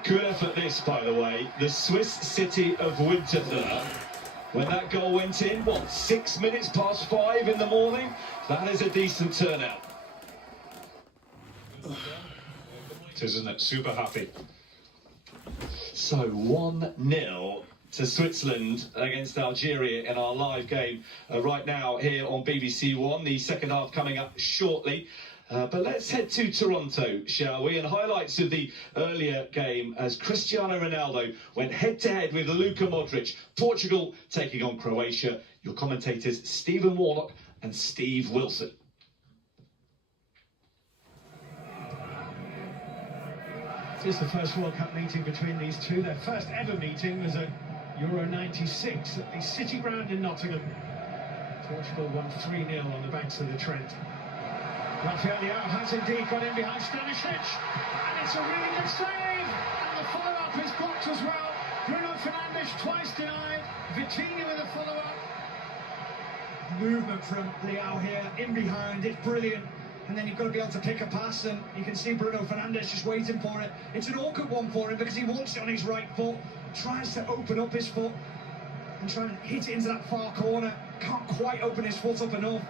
Good effort this, by the way. The Swiss city of Winterthur, when that goal went in, 6 minutes past 5 in the morning? That is a decent turnout. Isn't it? Super happy. So 1-0 to Switzerland against Algeria in our live game right now here on BBC One. The second half coming up shortly. But let's head to Toronto, shall we? And highlights of the earlier game as Cristiano Ronaldo went head-to-head with Luka Modric. Portugal taking on Croatia. Your commentators Stephen Warnock and Steve Wilson. This is the first World Cup meeting between these two. Their first ever meeting was at Euro 96 at the City Ground in Nottingham. Portugal won 3-0 on the banks of the Trent. Rafael Leao has indeed got in behind Stanisic, and it's a really good save, and the follow-up is blocked as well. Bruno Fernandes twice denied, Vitinha with a follow-up. Movement from Leao here, in behind, it's brilliant. And then you've got to be able to pick a pass, and you can see Bruno Fernandes just waiting for it. It's an awkward one for him because he wants it on his right foot, tries to open up his foot and try and hit it into that far corner. Can't quite open his foot up enough.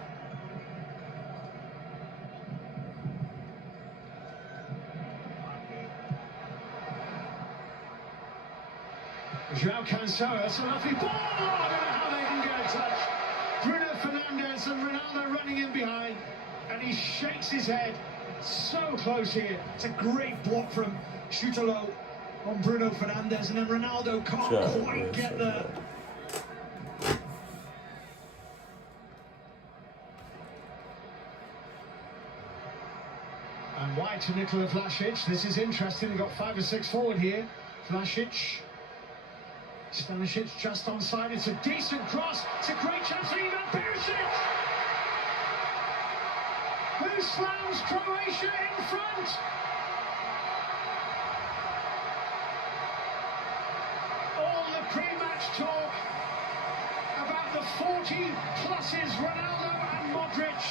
João Cancelo, that's a lovely ball! I don't know how they can get a touch. Bruno Fernandes and Ronaldo running in behind. And he shakes his head. So close here. It's a great block from Schutelo on Bruno Fernandes, and then Ronaldo can't quite get there. And wide to Nikola Vlasic. This is interesting. We've got 5 or 6 forward here. Vlasic. Stanisic just onside. It's a decent cross. It's a great chance for Ivan Perisic, who slams Croatia in front. All the pre-match talk about the 40 pluses Ronaldo and Modric,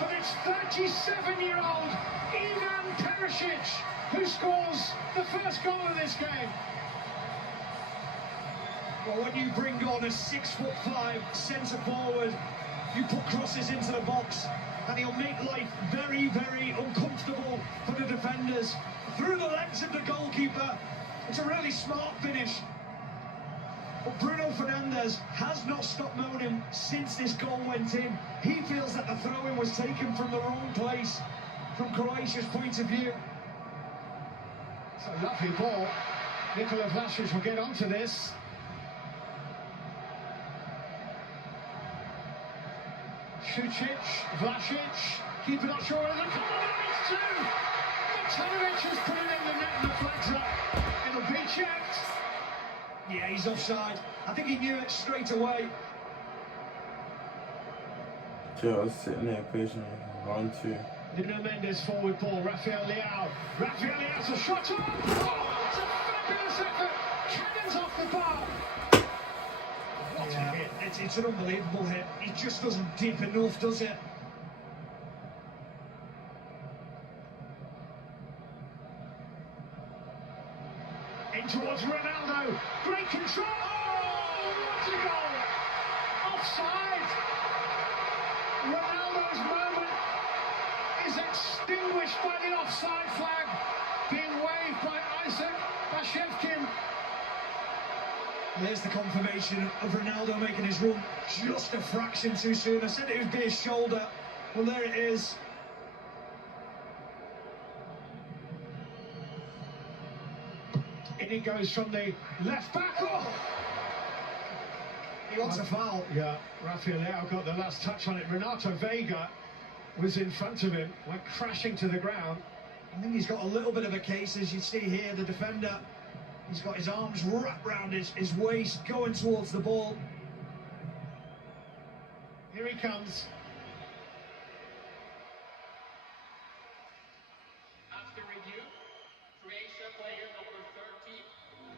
but it's 37-year-old Ivan Perisic who scores the first goal of this game. Well, when you bring on a 6'5" centre forward, you put crosses into the box, and he'll make life very, very uncomfortable for the defenders. Through the legs of the goalkeeper, it's a really smart finish. But Bruno Fernandes has not stopped moaning since this goal went in. He feels that the throw-in was taken from the wrong place, from Croatia's point of view. It's a lovely ball. Nikola Vlasic will get onto this. Šučić, Vlasic, keeper not sure whether to come on, and it's two! Matanovic has put it in the net and the flag's up. It'll be checked. Yeah, he's offside. I think he knew it straight away. Joe was sitting there patiently. 1-2. Nuno Mendes forward ball, Rafael Leao. Rafael Leao's a shot on! Oh, it's a fabulous effort! Cannons off the bar! What a hit. It's an unbelievable hit. It just doesn't dip enough, does it? In towards Ronaldo. Great control! Oh, what a goal! Offside! Ronaldo's moment is extinguished by the offside flag being waved by Isaac Bashevkin. There's the confirmation of Ronaldo making his run just a fraction too soon. I said it would be his shoulder. Well, there it is. In it goes from the left back. Oh! He wants a foul. Yeah, Rafael Leao got the last touch on it. Renato Vega was in front of him, went crashing to the ground. I think he's got a little bit of a case, as you see here, the defender. He's got his arms wrapped round his waist, going towards the ball. Here he comes. After review, Croatia player number 30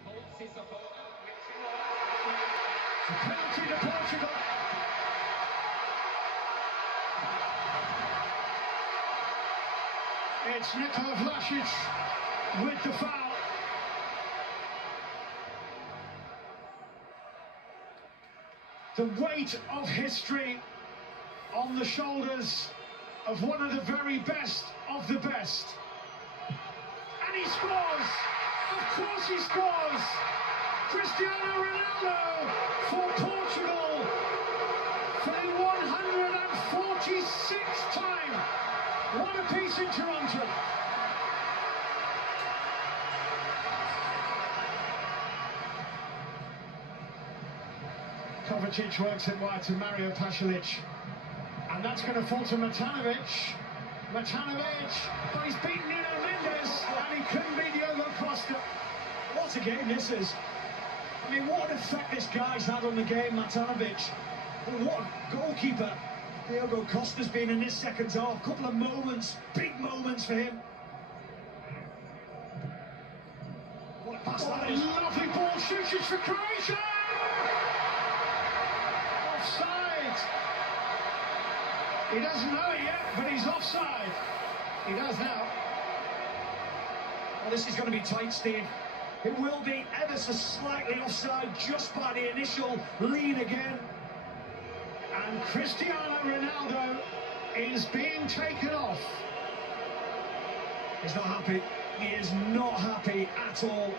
holds his opponent with 2 A penalty to Portugal. It's Nikola Vlasic with the foul. The weight of history on the shoulders of one of the very best of the best. And he scores! Of course he scores! Cristiano Ronaldo for Portugal for the 146th time. One apiece in Toronto. Kovacic works it wide to Mario Pasalic. And that's going to fall to Matanovic. Matanovic, but he's beaten Nuno Mendes, and he couldn't beat Diogo Costa. What a game this is. I mean, what an effect this guy's had on the game, Matanovic. And what a goalkeeper Diogo Costa's been in this second half. Couple of moments, big moments for him. What a pass that is. Lovely ball, Šučić for Croatia! Offside! He doesn't know it yet, but he's offside. He does now. Well, this is going to be tight, Steve. It will be ever so slightly offside just by the initial lean again. And Cristiano Ronaldo is being taken off. He's not happy. He is not happy at all.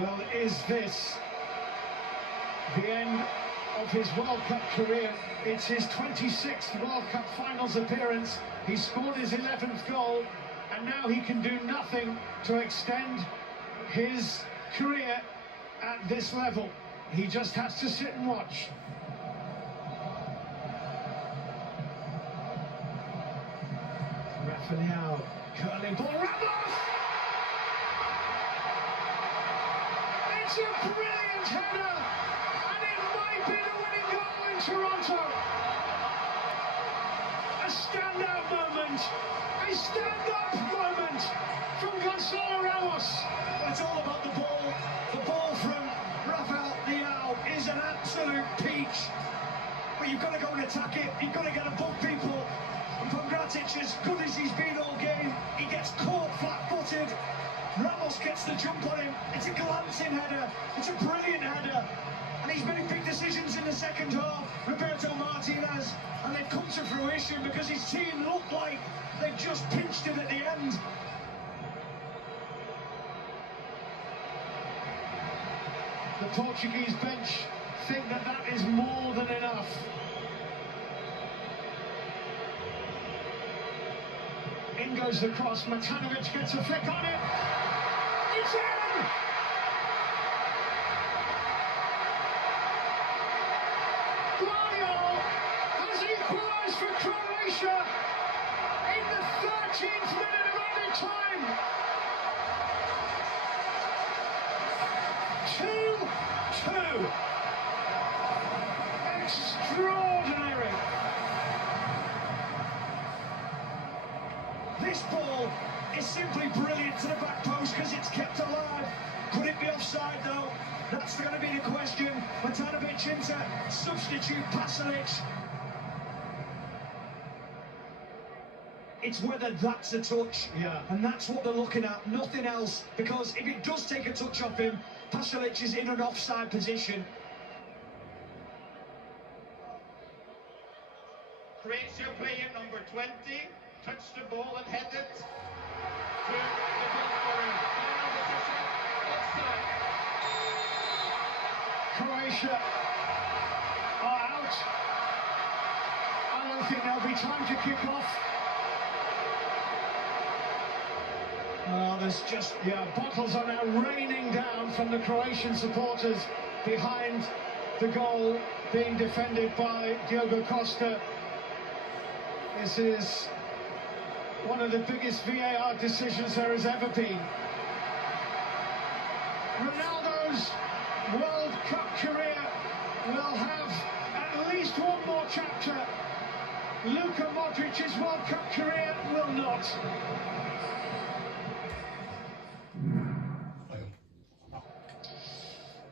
Well, is this the end of his World Cup career? It's his 26th World Cup finals appearance. He scored his 11th goal, and now he can do nothing to extend his career at this level. He just has to sit and watch. Rafael, curling ball, Ramos! It's a brilliant header, and it might be the winning goal in Toronto. A standout moment, a stand-up moment from Gonzalo Ramos. Well, it's all about the ball. The ball from Rafael Leao is an absolute peach. But you've got to go and attack it. You've got to get above people. And Pongratic, as good as he's been all game, he gets caught flat-footed. Ramos gets the jump on him. It's a glancing header. It's a brilliant header. And he's made big decisions in the second half, Roberto Martinez. And they've come to fruition because his team looked like they've just pinched it at the end. The Portuguese bench think that that is more than enough. In goes the cross, Matanovic gets a flick on it. It's in! Gladio has equalised for Croatia in the 13th minute of added time. 2-2. Extraordinary. This ball is simply brilliant to the back post because it's kept alive. Could it be offside though? That's going to be the question. Matanovic into substitute Pasalic. It's whether that's a touch, and that's what they're looking at, nothing else. Because if it does take a touch off him, Pasalic is in an offside position. Croatia player number 20 touched the ball and headed to the goalscorer. Final decision, offside. Croatia are out. I don't think there'll be time to kick off. There's just, bottles are now raining down from the Croatian supporters behind the goal being defended by Diogo Costa. This is one of the biggest VAR decisions there has ever been. Ronaldo's World Cup career will have at least one more chapter. Luka Modric's World Cup career will not.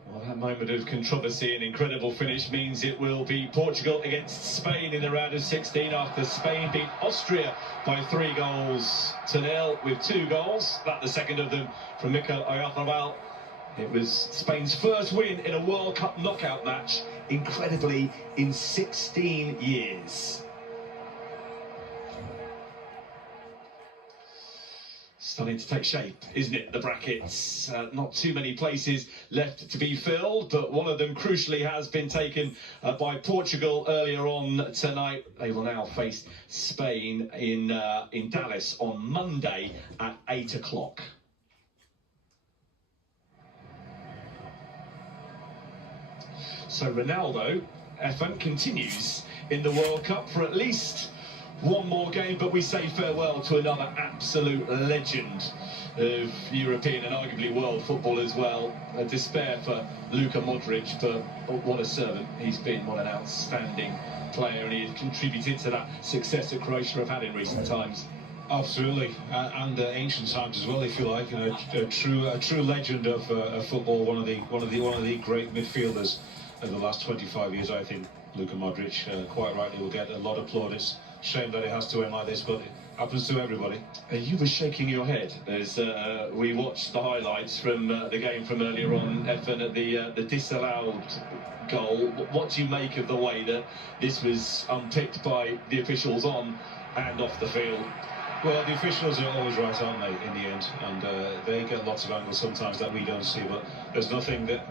Well, that moment of controversy and incredible finish means it will be Portugal against Spain in the round of 16 after Spain beat Austria by 3-0 with 2 goals. That the second of them from Mikel Oyarzabal. It was Spain's first win in a World Cup knockout match, incredibly, in 16 years. Starting to take shape, isn't it, the brackets? Not too many places left to be filled, but one of them crucially has been taken by Portugal earlier on tonight. They will now face Spain in Dallas on Monday at 8 o'clock. So Ronaldo, FM, continues in the World Cup for at least one more game, but we say farewell to another absolute legend of European and arguably world football as well. A despair for Luka Modric, but what a servant he's been, what an outstanding player, and he has contributed to that success that Croatia have had in recent times. Absolutely, and ancient times as well, if you like. You know, a true legend of football. One of the great midfielders of the last 25 years, I think. Luka Modric, quite rightly, will get a lot of plaudits. Shame that it has to end like this, but it happens to everybody. You were shaking your head as we watched the highlights from the game from earlier on, Evan, at the disallowed goal. What do you make of the way that this was unpicked by the officials on and off the field? Well, the officials are always right, aren't they, in the end? And they get lots of angles sometimes that we don't see, but there's nothing that,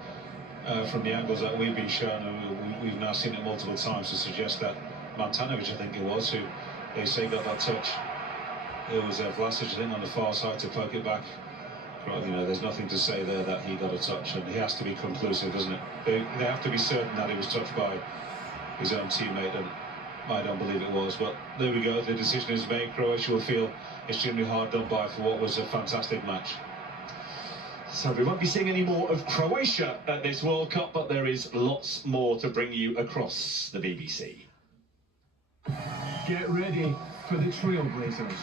from the angles that we've been shown, and we've now seen it multiple times, to suggest that Matanovic, I think it was, who they say got that touch. It was Vlasic, I think, on the far side to poke it back. You know, there's nothing to say there that he got a touch, and he has to be conclusive, doesn't it? They have to be certain that he was touched by his own teammate, and I don't believe it was. But there we go, the decision is made. Croatia will feel extremely hard done by for what was a fantastic match. So we won't be seeing any more of Croatia at this World Cup, but there is lots more to bring you across the BBC. Get ready for the Trailblazers.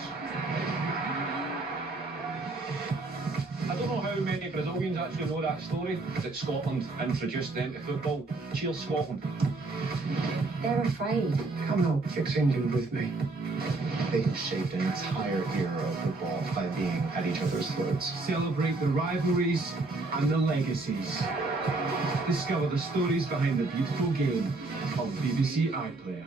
I don't know how many Brazilians actually know that story, that Scotland introduced them to football. Cheers, Scotland. They're afraid. Come help fix England with me. They have shaped an entire era of football by being at each other's throats. Celebrate the rivalries and the legacies. Discover the stories behind the beautiful game on BBC iPlayer.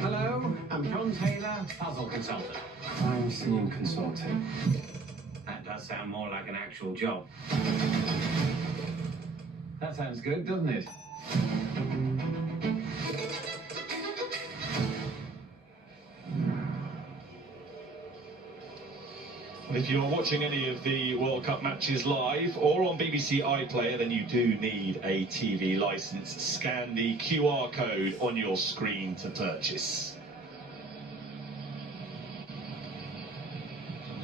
Hello, I'm John Taylor, puzzle consultant. I'm singing consultant. That does sound more like an actual job. That sounds good, doesn't it? If you're watching any of the World Cup matches live or on BBC iPlayer, then you do need a TV licence. Scan the QR code on your screen to purchase.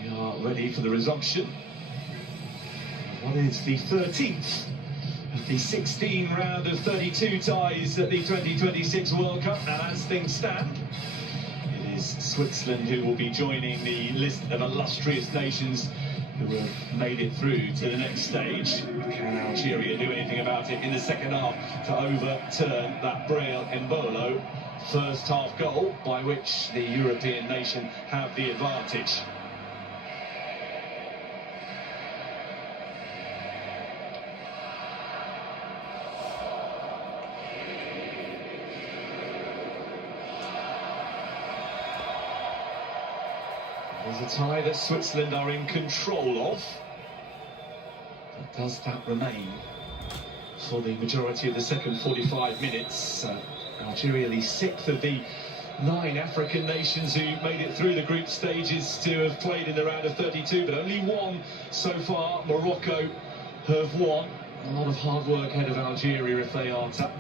We are ready for the resumption. What is the 13th of the 16 round of 32 ties at the 2026 World Cup? Now, as things stand, it is Switzerland who will be joining the list of illustrious nations who have made it through to the next stage. Can Algeria do anything about it in the second half to overturn that Breel Embolo first half goal by which the European nation have the advantage? There's a tie that Switzerland are in control of. But does that remain for the majority of the second 45 minutes? Algeria, the 6th of the 9 African nations who made it through the group stages to have played in the round of 32, but only one so far. Morocco have won. A lot of hard work ahead of Algeria if they are to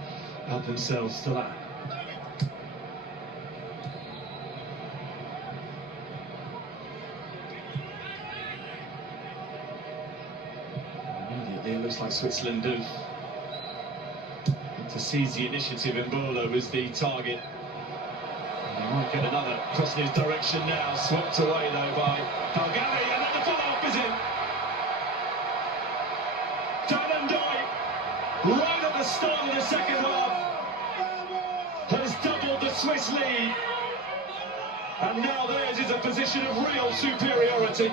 add themselves to that. It looks like Switzerland have to seize the initiative. Embolo was the target. And they might get another cross in his direction now. Swept away though by Algeria, and then the follow-up is in. Danendai, right at the start of the second half, has doubled the Swiss lead. And now theirs is a position of real superiority.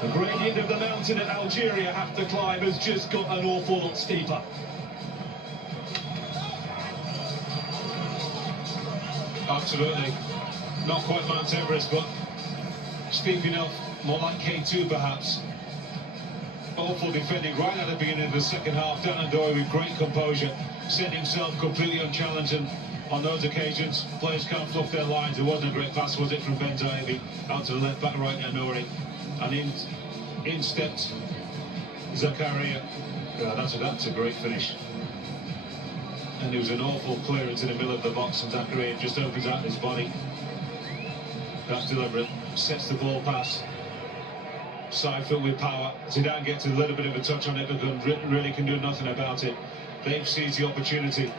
The gradient of the mountain that Algeria have to climb has just got an awful lot steeper. Absolutely. Not quite Mount Everest, but steep enough, more like K2 perhaps. Awful defending right at the beginning of the second half. Danendai with great composure, set himself completely unchallenged, and on those occasions, players can't fluff their lines. It wasn't a great pass, was it, from Ben Zaibi out to the left back, right now Nouri. And in stepped Zakaria. That's a great finish. And it was an awful clearance in the middle of the box, and Zakaria just opens out his body. That's deliberate. Sets the ball pass. Side foot with power. Zidane gets a little bit of a touch on it, but really can do nothing about it. They've seized the opportunity.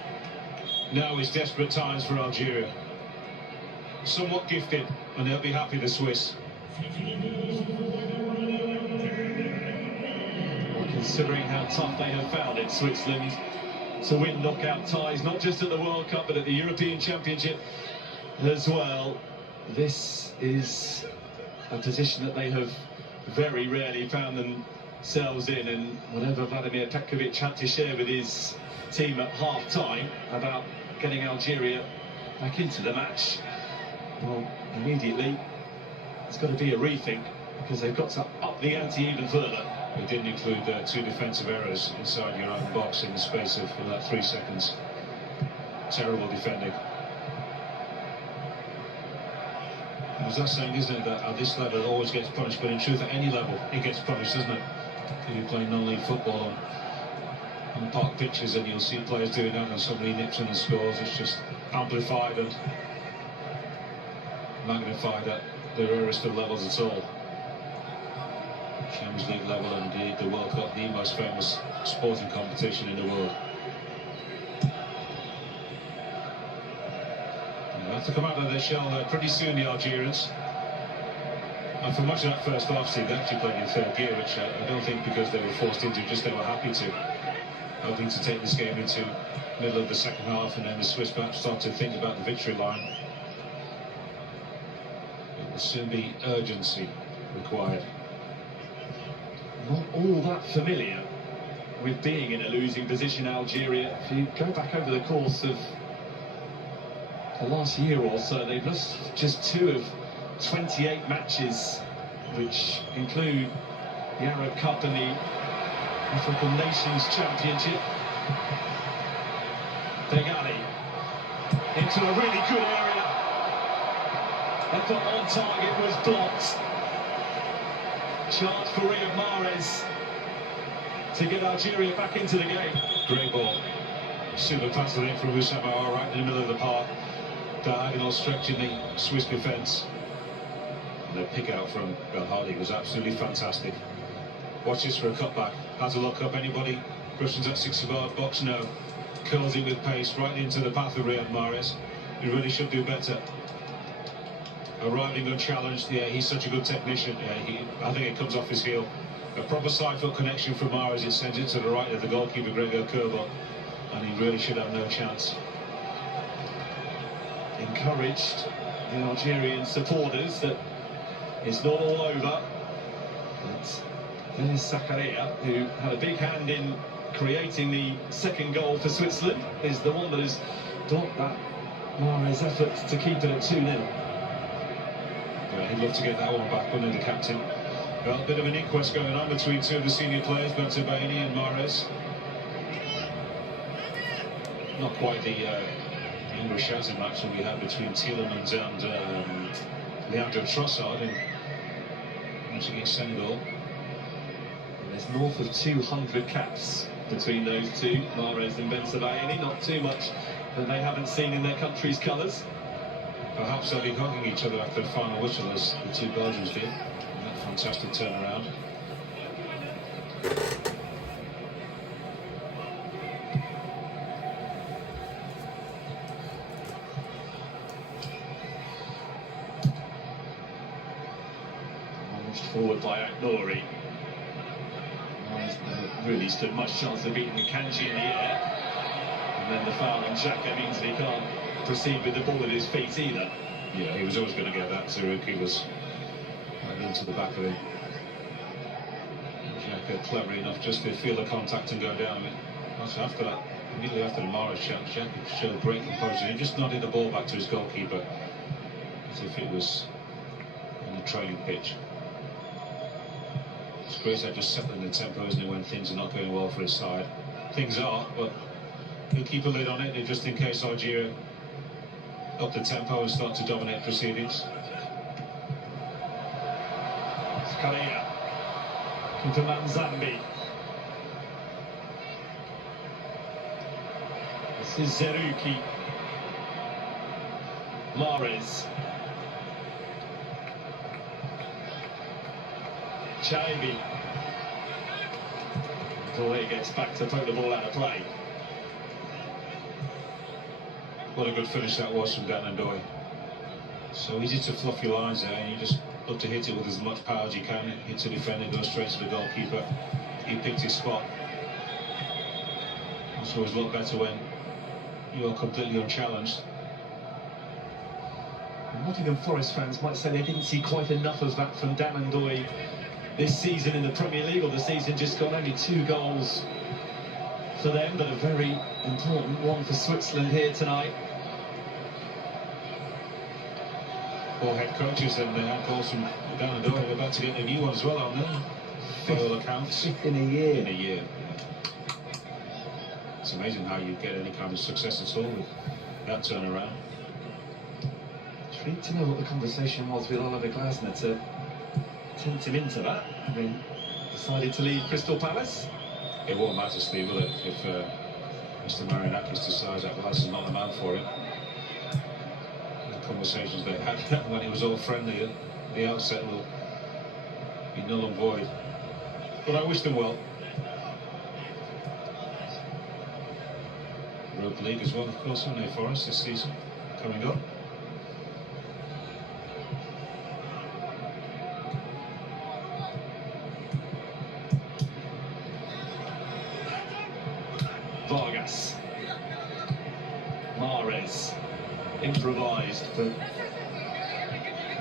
Now is desperate times for Algeria. Somewhat gifted, and they'll be happy, the Swiss. Considering how tough they have found it, Switzerland, to win knockout ties, not just at the World Cup, but at the European Championship as well. This is a position that they have very rarely found themselves in, and whatever Vladimir Petkovic had to share with his team at half-time about getting Algeria back into the match, well, immediately it's got to be a rethink, because they've got to up the ante even further. They didn't include 2 defensive errors inside your own box in the space of about 3 seconds. Terrible defending. There's that saying, isn't it, that at this level it always gets punished, but in truth at any level it gets punished, doesn't it? If you play non-league football on park pitches, and you'll see players doing that, and somebody nips in and scores. It's just amplified and magnified at the rarest of levels at all. Champions League level and indeed the World Cup, the most famous sporting competition in the world. They'll have to come out of their shell pretty soon, the Algerians. And for much of that first half, Steve, they actually played in third gear, which I don't think because they were forced into, just they were happy to. Hoping to take this game into the middle of the second half, and then the Swiss perhaps start to think about the victory line. It will soon be urgency required. Not all that familiar with being in a losing position, Algeria. If you go back over the course of the last year or so, they've lost just 2 of 28 matches, which include the Arab Cup and the African Nations Championship. Begali into a really good area. Effort on target was blocked. Chance for Riyad Mahrez to get Algeria back into the game. Great ball. Super pass in from Wissam Aouar right in the middle of the park. Diagonal stretch in the Swiss defence. And the pick out from Belhadi was absolutely fantastic. Watch this for a cutback. Has a look up. Anybody? Russians at 60-yard box? No. Curls it with pace right into the path of Riyad Mahrez. He really should do better. Arriving unchallenged. Yeah, he's such a good technician. I think it comes off his heel. A proper side-foot connection from Mahrez. It sends it to the right of the goalkeeper, Gregor Kurbo. And he really should have no chance. Encouraged the Algerian supporters that it's not all over. But Denis Zakaria, who had a big hand in creating the second goal for Switzerland, is the one that has blocked that Mahrez effort to keep it at 2-0. Yeah, he'd love to get that one back, wouldn't he, the captain? Well, a bit of an inquest going on between 2 of the senior players, Bensebaini and Mahrez. Not quite the English shouting match that we had between Tielemans and Leandro Trossard against Senegal. There's north of 200 caps between those two, Mahrez and Bensebaini. Not too much that they haven't seen in their country's colours. Perhaps they'll be hugging each other after the final whistle, as the 2 Belgians did. And that fantastic turnaround. Launched forward by Aknouri. Really stood much chance of beating Kanji in the air. And then the foul on Xhaka means that he can't proceed with the ball at his feet either. Yeah, he was always going to get that. Zerouki was right into the back of him. Xhaka clever enough just to feel the contact and go down. Also after that, immediately after the Mahrez shot, Xhaka showed great composure. He just nodded the ball back to his goalkeeper as if it was on the training pitch. It's great at just settling the tempo, isn't it, when things are not going well for his side. Things are, but he'll keep a lid on it just in case Algeria up the tempo and start to dominate proceedings. Zakaria into Manzambi. This is Zerouki. Mahrez. Chaibi. Boy gets back to poke the ball out of play. What a good finish that was from Dan Ndoye. So easy to fluff your lines there, and you just look to hit it with as much power as you can. Hit a defender, goes straight to the goalkeeper. He picked his spot. It's always a lot better when you are completely unchallenged. Nottingham Forest fans might say they didn't see quite enough of that from Dan Ndoye this season in the Premier League, or the season just gone. Only 2 goals for them, but a very important one for Switzerland here tonight. 4 head coaches, and they had goals from Dan Ndoye. They're about to get a new one as well, aren't they? By all accounts. In a year. In a year. It's amazing how you get any kind of success at all with that turnaround. Intrigued to know what the conversation was with Oliver Glasner to tempt him into that, having decided to leave Crystal Palace. It won't matter, Steve, will it, if Mr. Marinakis decides that Glasner's not the man for him. The conversations they had when it was all friendly at the outset will be null and void. but I wish them well. Europa League as well, of course, on for us this season coming up. Vargas. Mahrez. Improvised, but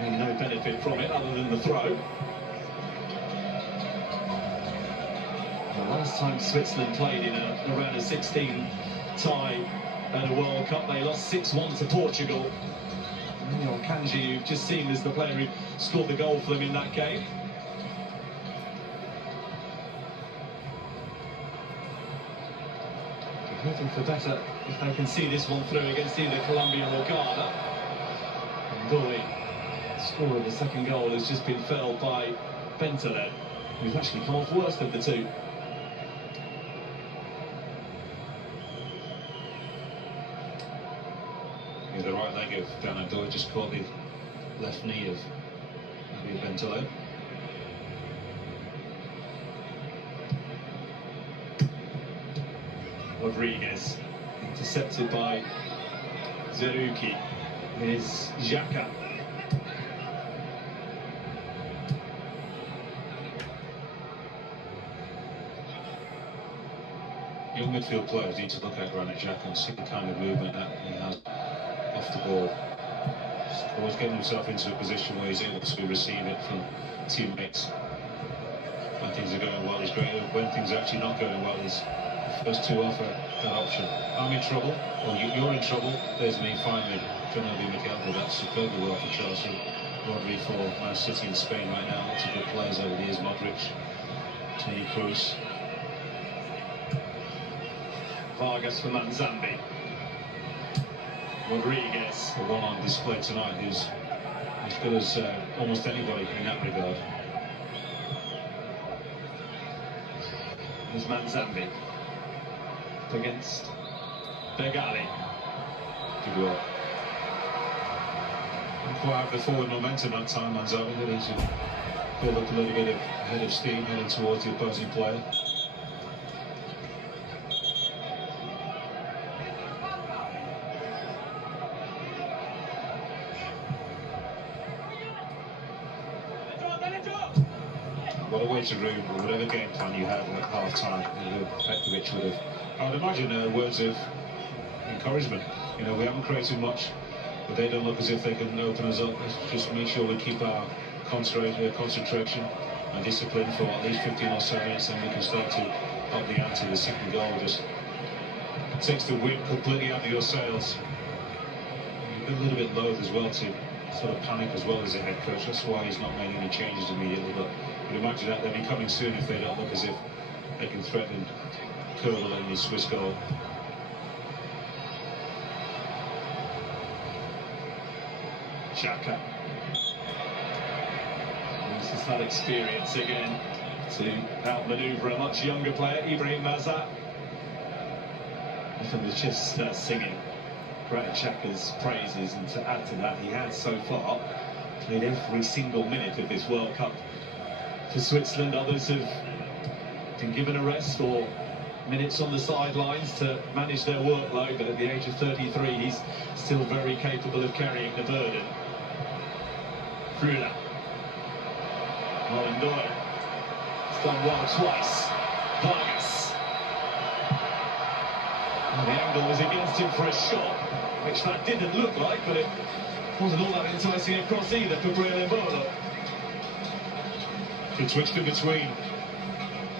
no benefit from it other than the throw. The last time Switzerland played in a round of 16 tie at a World Cup, they lost 6-1 to Portugal. Kanji, you've just seen, is the player who scored the goal for them in that game. Hoping for better if they can see this one through against either Colombia or Ghana. And boy, the scorer of the second goal has just been felled by Bentaleb, who's actually come off worst of the two. Yeah, the right leg of Danador just caught the left knee of Bentaleb. Rodriguez, intercepted by Zerouki. Here's Xhaka. Young midfield players need to look at Granit Xhaka and see the kind of movement that he has off the ball. He's always getting himself into a position where he's able to receive it from teammates. When things are going well, he's great. When things are actually not going well, he's first to offer that option. I'm in trouble, or you're in trouble. There's me finally. Fernando Miguel, that's superbly well for Chelsea. Rodri for Man City in Spain right now. Lots of good players over the years. Modric, Toni Kroos. Vargas for Manzambi. Rodriguez. The one on display tonight who's as good as almost anybody in that regard. There's Manzambi against Begali. Good work. Didn't quite have the forward momentum that time, Manzambi. They need to build up a little bit of head of steam heading towards the opposing player. What a waiting room, or whatever game plan you had at half time, Pekovic would have, I would imagine, words of encouragement. You know, we haven't created much, but they don't look as if they can open us up. Let's just make sure we keep our concentration and discipline for at least 15 or so minutes, and we can start to up the ante. The second goal just takes the wind completely out of your sails. You've been a little bit loath as well to sort of panic as well as the head coach. That's why he's not making any changes immediately, but you can imagine that they'll be coming soon if they don't look as if they can threaten Kerbal in the Swiss goal. Xhaka. Uses that experience again to outmaneuver a much younger player, Ibrahim Mazza. Often was just singing Granit Xhaka's praises, and to add to that, he has so far played every single minute of this World Cup for Switzerland. Others have been given a rest or minutes on the sidelines to manage their workload, but at the age of 33, he's still very capable of carrying the burden. Frula. Molendoy. It's done well twice. Vargas. And the angle was against him for a shot, which that didn't look like, but it wasn't all that enticing across either for Breel. The twitched in between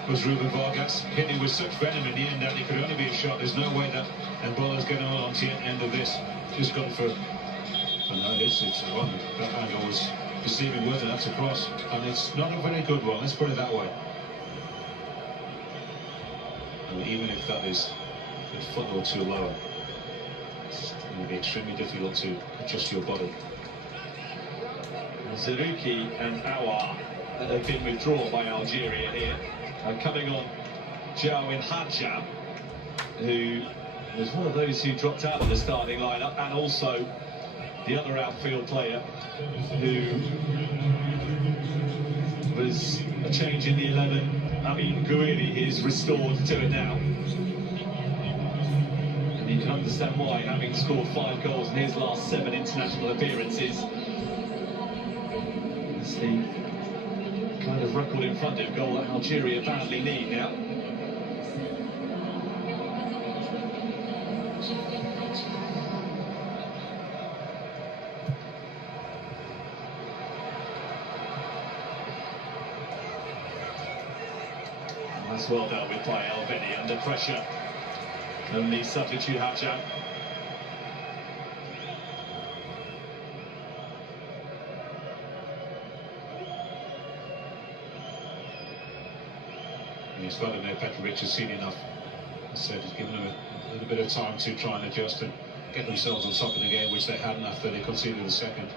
was Ruben Vargas, hitting with such venom in the end that it could only be a shot. There's no way that Mbola's getting on to the end of this. Just gone for, no, it's one. That angle was deceiving words, and that's a cross, and it's not a very good one, let's put it that way. And even if that is a foot or two lower, it's going to be extremely difficult to adjust your body. Zerouki and Aouar, they've been withdrawn by Algeria here. Coming on, João Hadjam, who was one of those who dropped out of the starting lineup, and also the other outfield player who was a change in the 11 Amin Gouiri is restored to it now. And you can understand why, having scored 5 goals in his last 7 international appearances. It's the kind of record in front of goal that Algeria badly need now. That's well dealt with by Elvedi under pressure. Only substitute Hadjan. He's Vladimir Petrovic has seen enough. As I said, he's given them a little bit of time to try and adjust and get themselves on top of the game, which they hadn't after they conceded the second.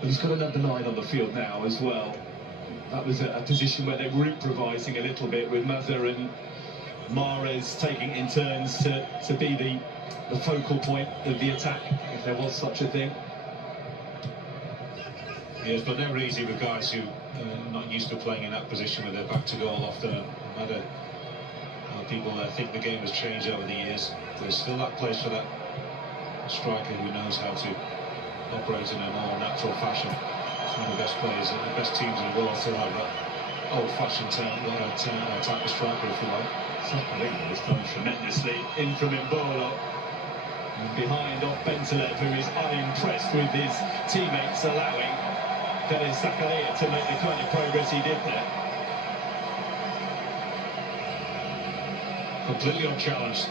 But he's got a number 9 on the field now as well. That was a position where they were improvising a little bit, with Mazza and Mahrez taking in turns to be the focal point of the attack, if there was such a thing. Yes, but never easy with guys who are not used to playing in that position with their back to goal often. No matter how people think the game has changed over the years, there's still that place for that striker who knows how to operate in a more natural fashion. Some of the best players and the best teams in the world still have that old-fashioned type of striker, if you like. Zakaria was done tremendously in from Mbolo. And behind off Bentaleb, who is unimpressed with his teammates allowing Dennis Zakaria to make the kind of progress he did there. Completely unchallenged.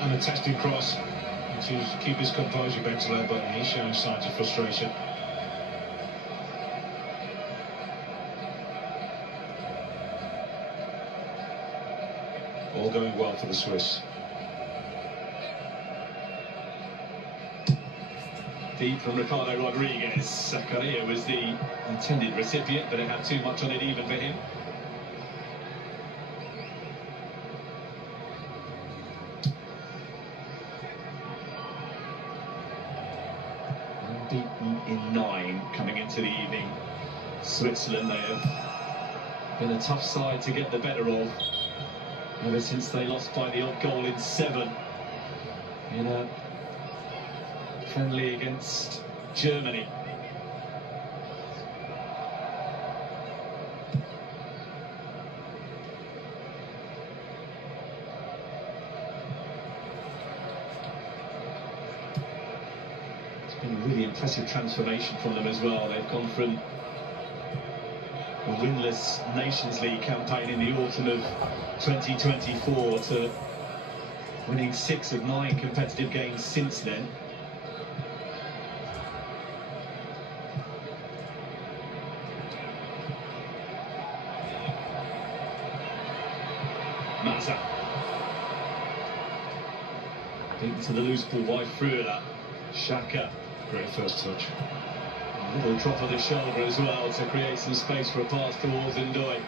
And a testing cross to keep his composure, Bentaleb, but he's showing signs of frustration. All going well for the Swiss. Deep from Ricardo Rodriguez. Zakaria was the intended recipient, but it had too much on it even for him. Unbeaten in 9 coming into the evening. Switzerland, they have been a tough side to get the better of ever since they lost by the odd goal in 7 in a friendly against Germany. It's been a really impressive transformation from them as well. They've gone from a winless Nations League campaign in the autumn of 2024 to winning 6 of 9 competitive games since then. Mazza. Beaten to the loose ball by Freuler. Xhaka. Great first touch. A little drop of the shoulder as well to create some space for a pass towards Ndoye.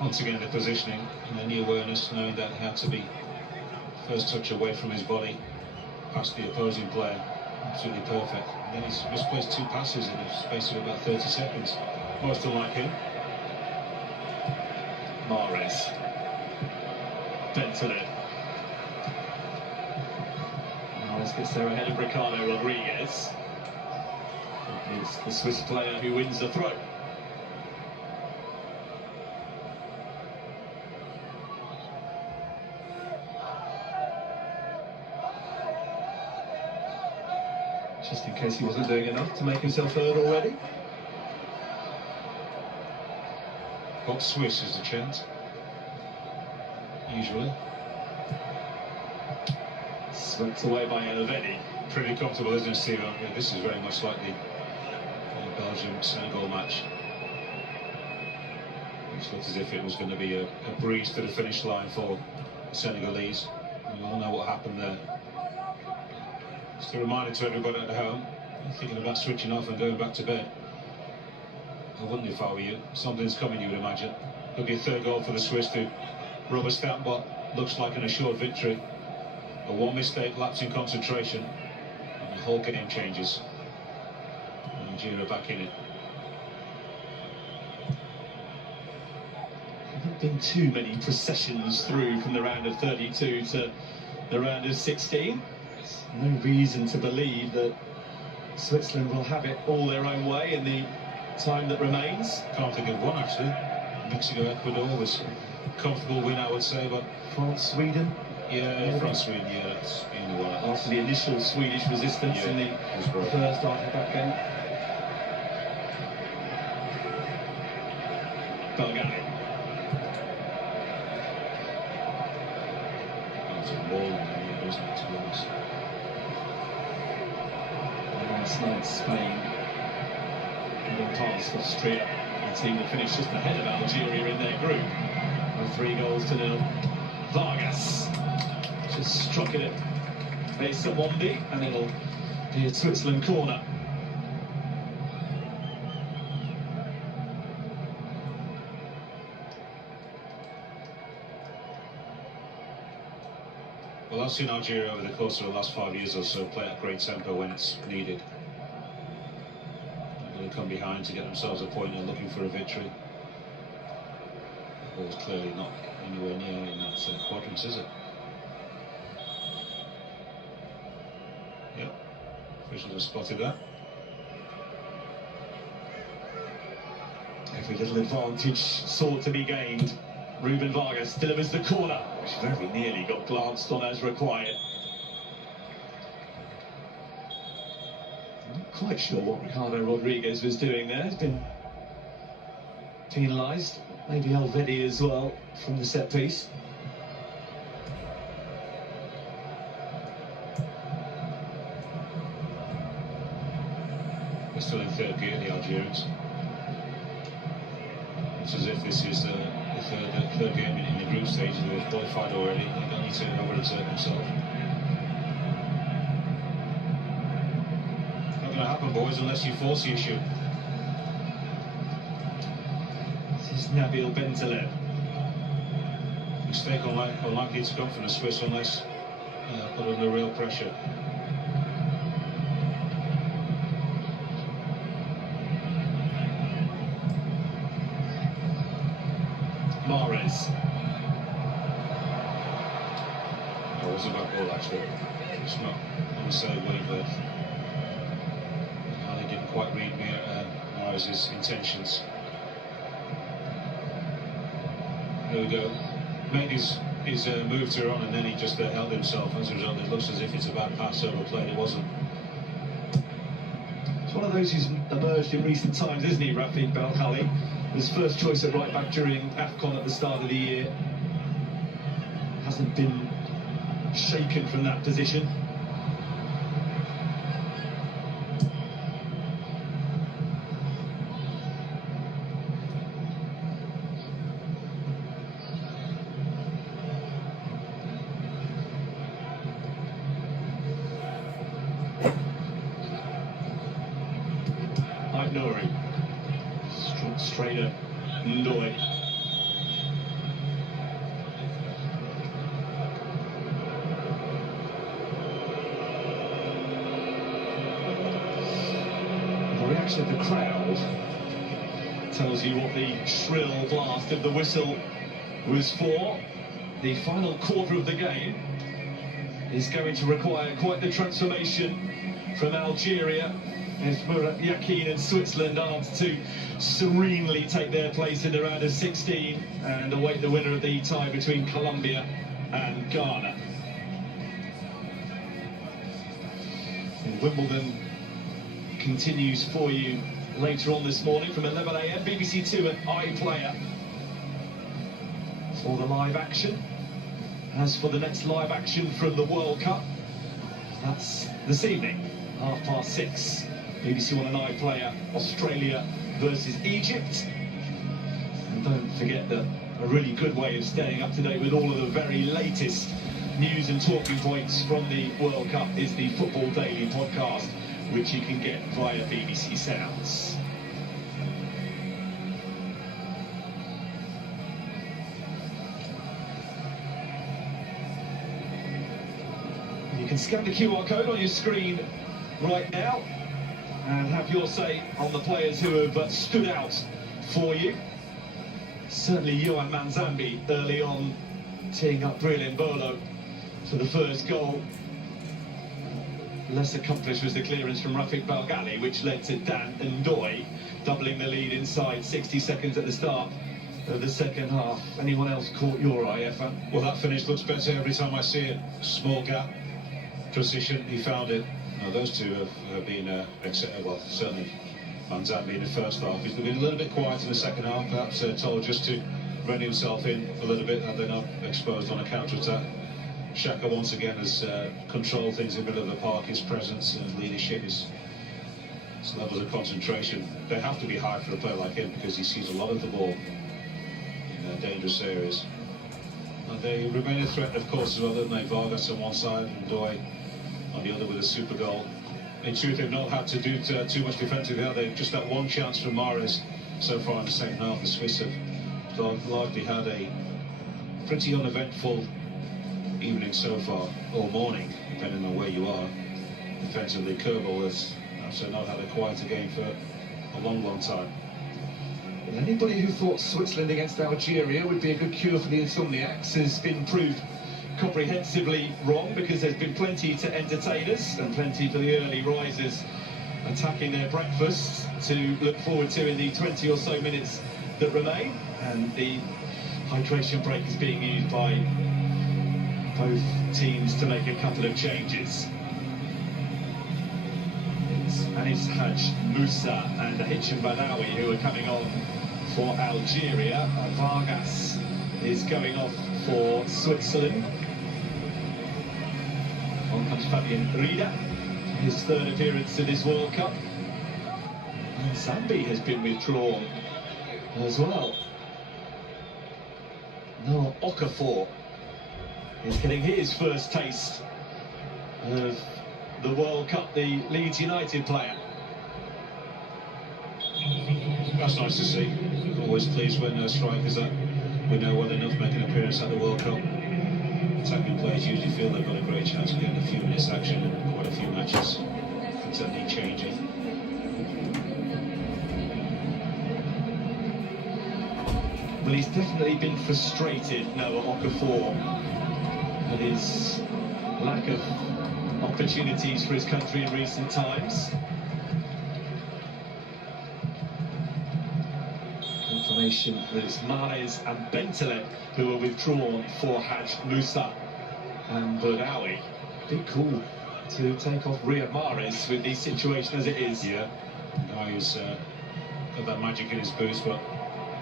Once again, the positioning and the awareness, knowing that it had to be first touch away from his body, past the opposing player. Absolutely perfect. And then he's misplaced 2 passes in a space of about 30 seconds. Most unlike him. Mahrez. Bentaleb. Mahrez gets there ahead of Ricardo Rodriguez. It's the Swiss player who wins the throw. Just in case he wasn't doing enough to make himself heard already. Box Swiss is the chant. Usually. Swept away by Elvedi. Pretty comfortable, isn't it, Steve? This is very much like the Belgium-Senegal match, which looked as if it was going to be a breeze to the finish line for the Senegalese. We all know what happened there. Just a reminder to everybody at home, thinking about switching off and going back to bed. I wouldn't if I were you. Something's coming, you would imagine. Could be a 3rd goal for the Swiss to rubber stamp what looks like an assured victory. But one mistake, lapse in concentration, and the whole game changes. Algeria back in it. Haven't been too many processions through from the round of 32 to the round of 16. There's no reason to believe that Switzerland will have it all their own way in the time that remains. Can't think of one actually. Mexico, Ecuador was a comfortable win, I would say, but France, Sweden. yeah, France, Sweden, yeah, that's been the one. After the initial Swedish resistance in the first half of that game. Bulgaria. It's a ball in there, wasn't it, to be honest. Last night, Spain moving past Austria, a team that finished just ahead of Algeria in their group by 3-0. Vargas just struck it at Besamondi, and it'll be a Switzerland corner. Well, I've seen Algeria over the course of the last 5 years or so play at great tempo when it's needed. They come behind to get themselves a point and looking for a victory. The ball's clearly not anywhere near in that quadrant, is it? Yep, officials have spotted that. Every little advantage sought to be gained. Ruben Vargas delivers the corner, which very nearly got glanced on as required. I'm not quite sure what Ricardo Rodriguez was doing there. He's been penalised, maybe Elvedi as well, from the set piece. They're still in third gear, the Algerians. It's as if this is the third game in the group stage. They've qualified already. They don't need to overexert themselves. Not going to happen, boys, unless you force the issue. This is Nabil Bentaleb. Mistake unlikely to come from the Swiss unless put under real pressure. Mahrez. It was a bad ball actually. It's not going to say a word, but they didn't quite read Mahrez's intentions. There we go. Made his move to run and then he just held himself. As a result, it looks as if it's a bad pass overplayed. It wasn't. It's one of those who's emerged in recent times, isn't he, Rafi Belkhali? His first choice at right back during AFCON at the start of the year. Hasn't been shaken from that position. Nouri. Straight at Lloyd. The reaction of the crowd tells you what the shrill blast of the whistle was for. The final quarter of the game is going to require quite the transformation from Algeria, if Murat Yakin and Switzerland aren't to serenely take their place in the round of 16 and await the winner of the tie between Colombia and Ghana. And Wimbledon continues for you later on this morning from 11 AM, BBC Two and iPlayer for the live action. As for the next live action from the World Cup, that's this evening, 6:30. BBC One and iPlayer, Australia versus Egypt. And don't forget that a really good way of staying up to date with all of the very latest news and talking points from the World Cup is the Football Daily podcast, which you can get via BBC Sounds. You can scan the QR code on your screen right now. and have your say on the players who have stood out for you. Certainly Yohan Manzambi early on, teeing up Brilliant Bolo for the first goal. Less accomplished was the clearance from Rafik Balgali, which led to Dan Ndoye doubling the lead inside 60 seconds at the start of the second half. Anyone else caught your eye, Effa? Well, that finish looks better every time I see it. Small gap, precision, he found it. Now, those two have been, well, certainly Manzambi in the first half. He's been a little bit quiet in the second half, perhaps told just to run himself in a little bit, and they're not exposed on a counter-attack. Xhaka once again has controlled things in the middle of the park. His presence and leadership, his levels of concentration, they have to be high for a player like him, because he sees a lot of the ball in dangerous areas. And they remain a threat, of course, as well, don't they? Vargas on one side and Ndoye on the other with a super goal. In truth, they've not had to do too much defensively, have they? Just that one chance from Mahrez so far in the second half. The Swiss have largely had a pretty uneventful evening so far, or morning, depending on where you are. Defensively, Kerbal has also not had a quieter game for a long time. Well, anybody who thought Switzerland against Algeria would be a good cure for the insomniacs has been proved comprehensively wrong, because there's been plenty to entertain us and plenty for the early risers attacking their breakfast to look forward to in the 20 or so minutes that remain. And the hydration break is being used by both teams to make a couple of changes. It's Anis Haj Musa and Hicham Badawi who are coming on for Algeria. Vargas is going off for Switzerland. On comes Fabian Rieder, his third appearance in this World Cup. And Zambi has been withdrawn as well. Noah Okafor is getting his first taste of the World Cup, the Leeds United player. That's nice to see. Always pleased when strikers that we know well enough make an appearance at the World Cup. Attacking players usually feel they've got a great chance of getting a few minutes action in quite a few matches. Things that need changing. Well, he's definitely been frustrated, Noah Okafor, with his lack of opportunities for his country in recent times. Confirmation that it's Mahrez and Bentaleb who are withdrawn for Haj Musa and Badawi. Big call to take off Riyad Mahrez with the situation as it is. Yeah, now he's got that magic in his boots, but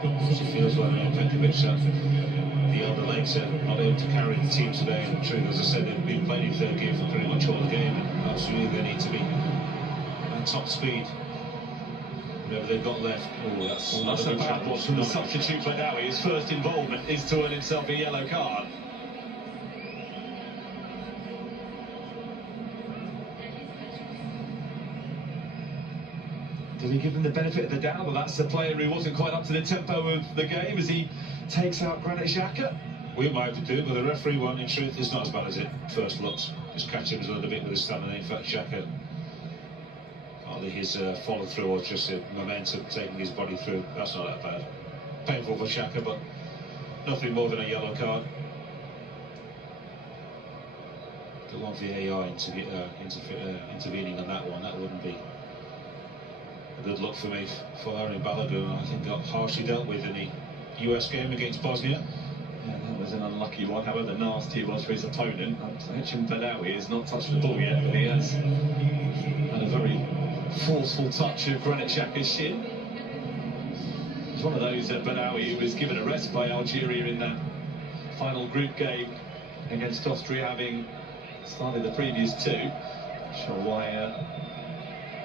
it feels like Petrovic, the elder legs are not able to carry the team today. And true, as I said, they've been playing in third gear for pretty much all the game, and absolutely they need to be at top speed. Whatever they've got left. Oh, that's a bad one from the substitute Badawi. His first involvement is to earn himself a yellow card. Do we give him the benefit of the doubt? Well, that's a player who wasn't quite up to the tempo of the game as he takes out Granit Xhaka. We might have to do it, but the referee one, in truth, is not as bad as it first looks. Just catch him a little bit with his stamina. In fact, Xhaka, partly his follow through or just the momentum taking his body through, that's not that bad. Painful for Xhaka, but nothing more than a yellow card. The one VAR intervening on that one, that wouldn't be a good look for me. For Aaron Balogun, I think got harshly dealt with in the US game against Bosnia. Yeah, that was an unlucky one, however nasty it was for his opponent. Hicham Badawi has not touched the ball yet, but he has had a very forceful touch of Granit Xhaka's shin. It's one of those that Badawi was given a rest by Algeria in that final group game against Austria, having started the previous two. Not sure why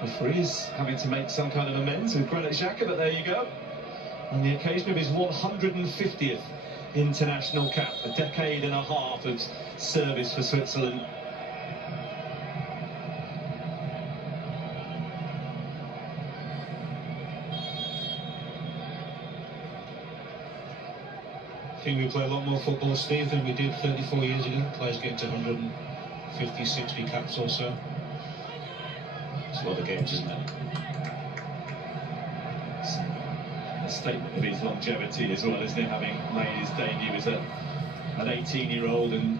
referee is having to make some kind of amends with Granit Xhaka, but there you go. On the occasion of his 150th international cap, a decade and a half of service for Switzerland. I think we play a lot more football, Steve, than we did 34 years ago. Players getting to 150, 60 caps or so. It's a lot of games, isn't it? It's a statement of his longevity as well, isn't it? Having made his debut as an 18-year-old and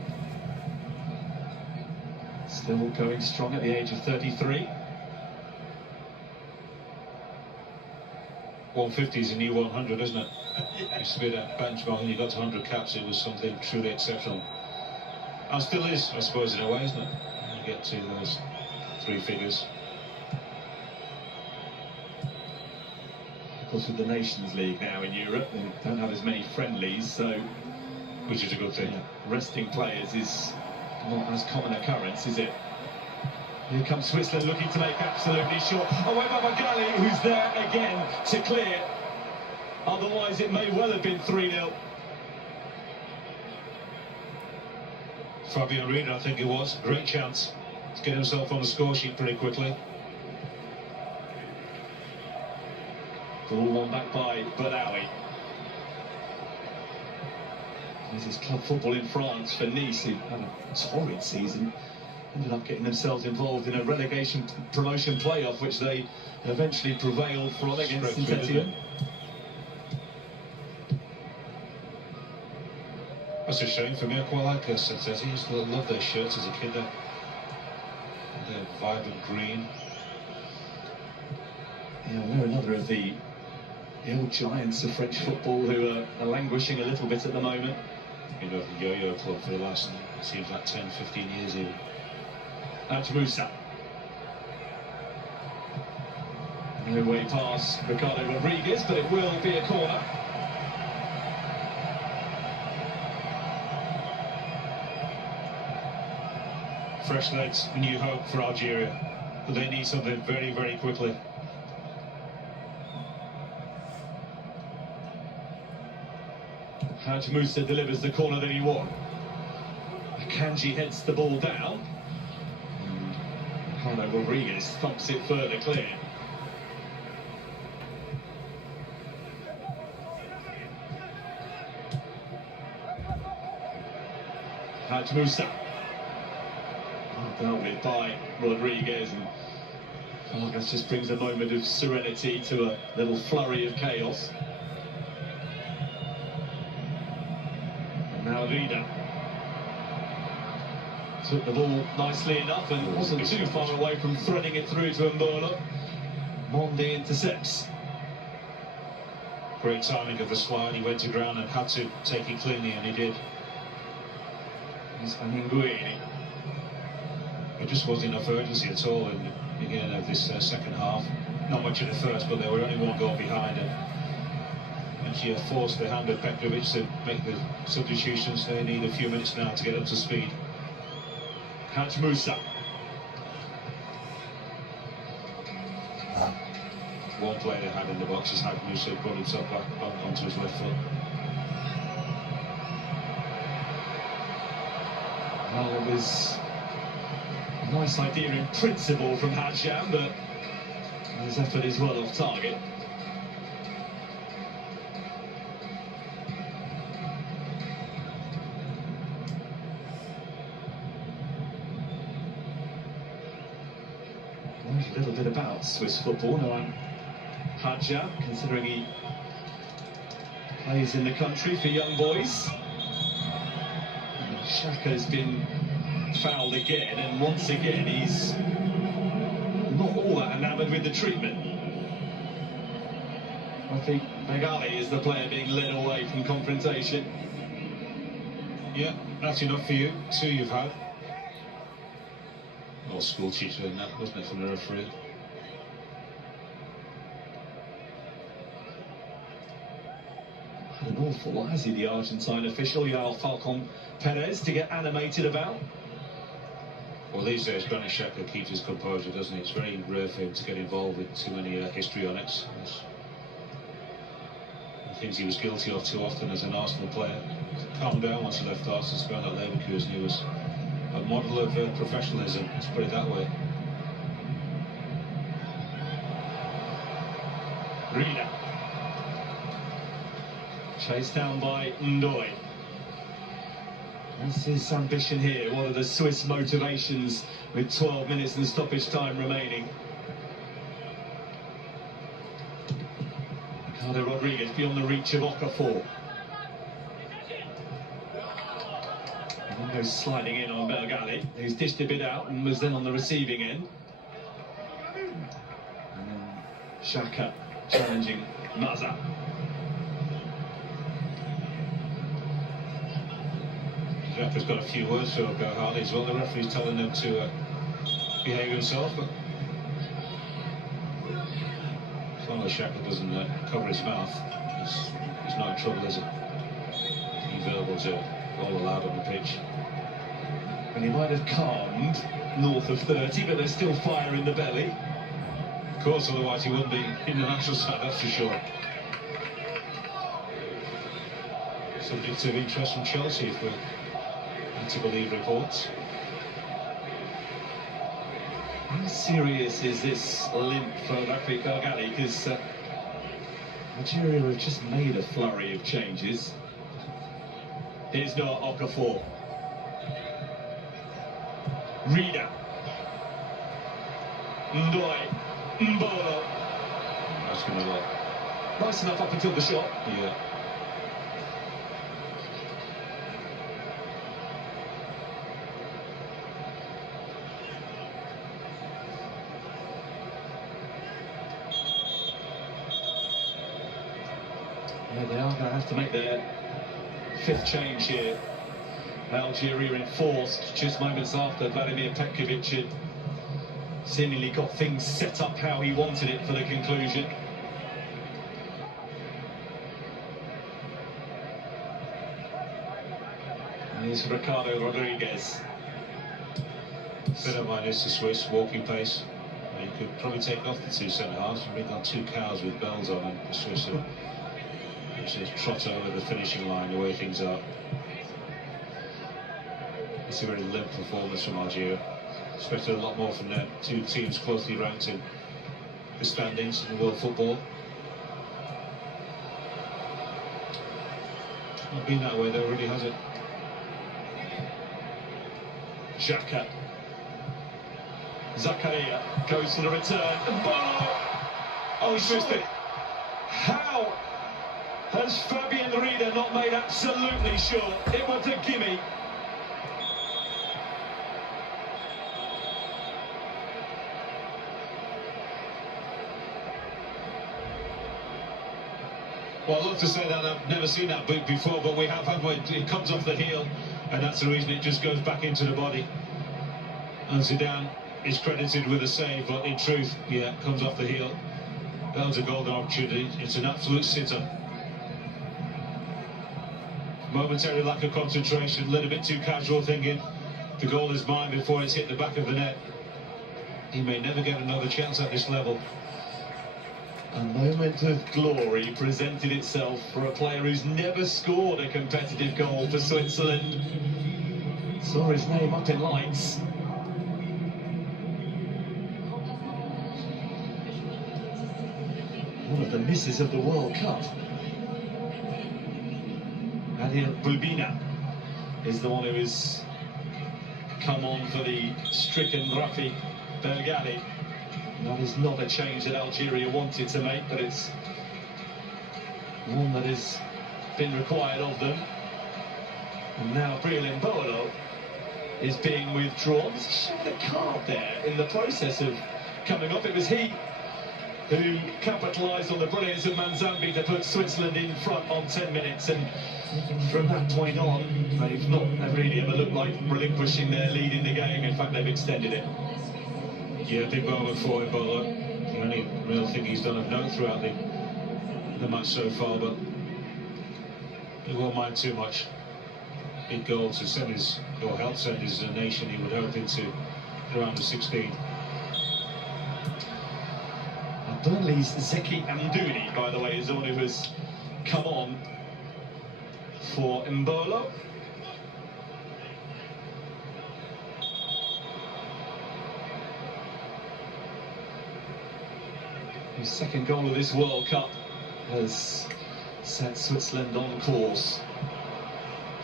still going strong at the age of 33. 150 is a new 100, isn't it? Used to be that benchmark, and you got to 100 caps, it was something truly exceptional. And still is, I suppose, in a way, isn't it? You get to those 3 figures. Of course, with the Nations League now in Europe, they don't have as many friendlies, so Which is a good thing. resting players is not as common occurrence, is it? Here comes Switzerland looking to make absolutely sure. Away by Magali, who's there again to clear. Otherwise, it may well have been 3-0. Fabian Rieder, I think it was. Great chance to get himself on the score sheet pretty quickly. Ball won back by Badawi. This is club football in France for Nice, who had a torrid season. Ended up getting themselves involved in a relegation promotion playoff, which they eventually prevailed from against Saint-Etienne. That's a shame for me. I quite like Saint-Etienne. I used to love their shirts as a kid. Their vibrant green. Yeah, they're another of the old giants of French football who are languishing a little bit at the moment. You know, the yo-yo club for the last, it seems like 10, 15 years even. Musa. No way past Ricardo Rodriguez, but it will be a corner. Fresh legs, new hope for Algeria. But they need something very, very quickly. Musa delivers the corner that he won. Kanji heads the ball down. Ricardo Rodriguez thumps it further clear. Musa. Dealt with by Rodriguez, and Vargas just brings a moment of serenity to a little flurry of chaos. And now Vida took the ball nicely enough and wasn't too far away from threading it through to Mbolo. Mondi intercepts. Great timing of the slide. He went to ground and had to take it cleanly, and he did. Here's Anguini. There just wasn't enough urgency at all in the beginning of this second half. Not much in the first, but they were only 1 goal behind, and she had forced the hand of Petrovic to make the substitutions. They need a few minutes now to get up to speed. Musa. One player they had in the box is Musa brought himself back onto his left foot. Well, it was a nice idea in principle from Hadjam, but his effort is well off target. A little bit about Swiss football now. Hadja, considering he plays in the country for young boys. Xhaka's been fouled again, and once again he's not all that enamoured with the treatment. I think Magali is the player being led away from confrontation. Yeah, that's enough for you. 2 you've had. Or school teacher in that, wasn't it, from the referee? Had an awful lot, has he, the Argentine official, Joao Falcon Perez, to get animated about? Well, these days, Granit Xhaka keeps his composure, doesn't he? It's very rare for him to get involved with too many histrionics. Things he was guilty of too often as an Arsenal player. Calmed down once he left Arsenal to go on that Leverkusen. He was a model of professionalism, let's put it that way. Rida. Chased down by Ndoye. What's his ambition here? What are the Swiss motivations with 12 minutes and stoppage time remaining? Ricardo Rodriguez beyond the reach of Okafor. And then goes sliding in on Bergali, who's dished a bit out and was then on the receiving end. And then Xhaka challenging Maza. The referee's got a few words for Bergali as well. The referee's telling him to behave himself, but as long as Xhaka doesn't cover his mouth, he's not in trouble, is it? Any verbals are all allowed on the pitch. And he might have calmed north of 30, but there's still fire in the belly. Of course, otherwise he wouldn't be in the national side, that's for sure. Subject of interest from Chelsea, if we're to believe reports. How serious is this limp for Rafik Bergali? Because Algeria have just made a flurry of changes. Here's Noah Okafor. Rida. Ndoye. Mbolo. That's going to look. Nice enough up until the shot. Yeah. Yeah, they are going to have to make their fifth change here. Algeria enforced just moments after Vladimir Petkovic had seemingly got things set up how he wanted it for the conclusion. And here's Ricardo Rodriguez. Bit of minus the Swiss walking pace. You could probably take off the two centre-halves and bring on two cows with bells on, and the Swiss will just trot over the finishing line the way things are. It's a very limp performance from Algeria. Expected a lot more from their two teams closely ranked in the standings in world football. Not been that way though, really, has it? Xhaka. Zakaria goes for the return. And Bono! Oh, he's missed it. How has Fabian Rieder not made absolutely sure it was a gimme? Well, I'd love to say that I've never seen that boot before, but we have, haven't we? It comes off the heel, and that's the reason it just goes back into the body. And Zidane is credited with a save, but in truth, yeah, comes off the heel. That was a golden opportunity. It's an absolute sitter. Momentary lack of concentration, a little bit too casual, thinking the goal is mine before it's hit the back of the net. He may never get another chance at this level. A moment of glory presented itself for a player who's never scored a competitive goal for Switzerland. Saw his name up in lights. One of the misses of the World Cup. Adil Bulbina is the one who has come on for the stricken Rafik Bergali. That is not a change that Algeria wanted to make, but it's one that has been required of them. And now Breel Mbolo is being withdrawn. There's a shoulder card there in the process of coming off. It was he who capitalised on the brilliance of Manzambi to put Switzerland in front on 10 minutes. And from that point on, they've not really ever looked like relinquishing their lead in the game. In fact, they've extended it. Yeah, big moment for Mbolo. The only real thing he's done of note throughout the match so far, but he won't mind too much. Big goal to send his, or help send his nation, he would hope, into the round of 16. Burnley's Zeki Amdouni, by the way, is the one who has come on for Mbolo. His second goal of this World Cup has set Switzerland on course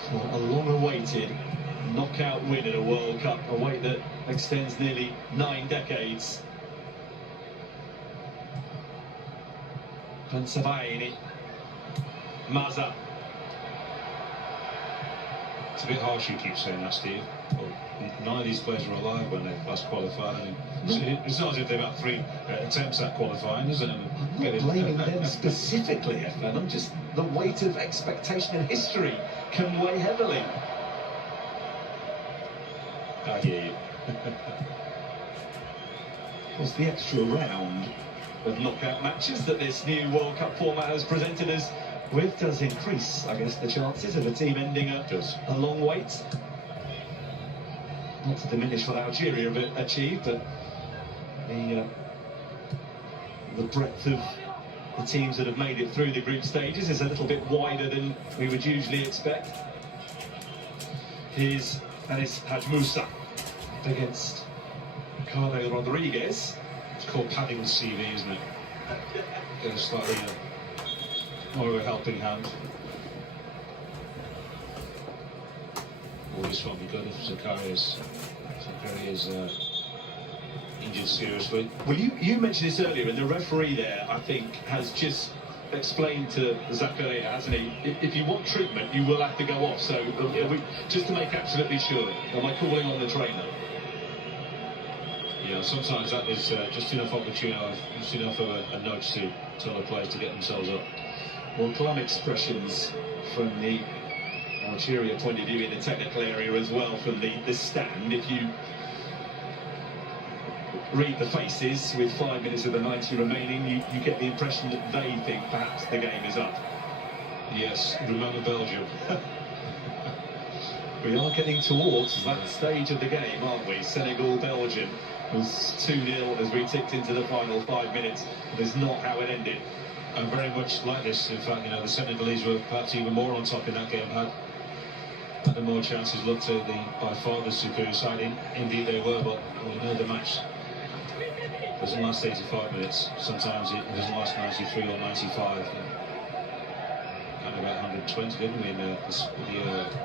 for a long-awaited knockout win at a World Cup, a wait that extends nearly 9 decades. Pensavaini. Maza. It's a bit harsh you keep saying that, Steve. Well, none of these players were alive when they last qualified. I mean, it's not as if they've had 3 attempts at qualifying, is it? I'm not blaming them specifically, FM. Just the weight of expectation and history can weigh heavily. I hear you. Of course, the extra round of knockout matches that this new World Cup format has presented us with does increase, I guess, the chances of a team ending a long wait. Not to diminish what Algeria have achieved, but the breadth of the teams that have made it through the group stages is a little bit wider than we would usually expect. Here's Anis Haj Moussa against Ricardo Rodriguez. It's called padding the CV, isn't it? Get a slightly more of a helping hand. Well, this won't be good if Zakaria is injured seriously. Well, you mentioned this earlier, and the referee there, I think, has just explained to Zakaria, hasn't he? If you want treatment, you will have to go off. So, just to make absolutely sure, am I calling on the trainer? Yeah, sometimes that is just enough opportunity, just enough of a nudge to tell the players to get themselves up. Well, calm expressions from the Algeria point of view in the technical area as well from the stand. If you read the faces with 5 minutes of the 90 remaining, you get the impression that they think perhaps the game is up. Yes, remember Belgium. We are getting towards that stage of the game, aren't we? Senegal-Belgium was 2-0 as we ticked into the final 5 minutes. That's not how it ended. And very much like this, in fact, the Senegalese were perhaps even more on top in that game, had the more chances, looked at by far the superior side. Indeed they were, but we know the match doesn't last 85 minutes. Sometimes it doesn't last 93 or 95. Had about 120, didn't we, in the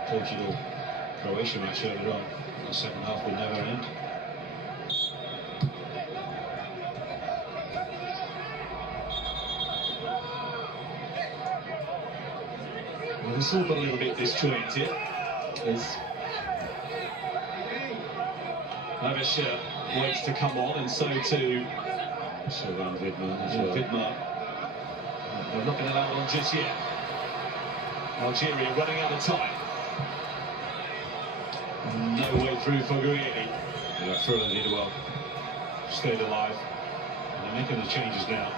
Portugal-Croatia match earlier on. The second half would never end. Well, it's all got a little bit disjointed. As Lavisha waits to come on, and so too Sylvain Vidmar. Vidmar. They're not going to allow it on just yet. Algeria running out of time. No way through for Guiani. Yeah, Furlan did well. Stayed alive. And they're making the changes now.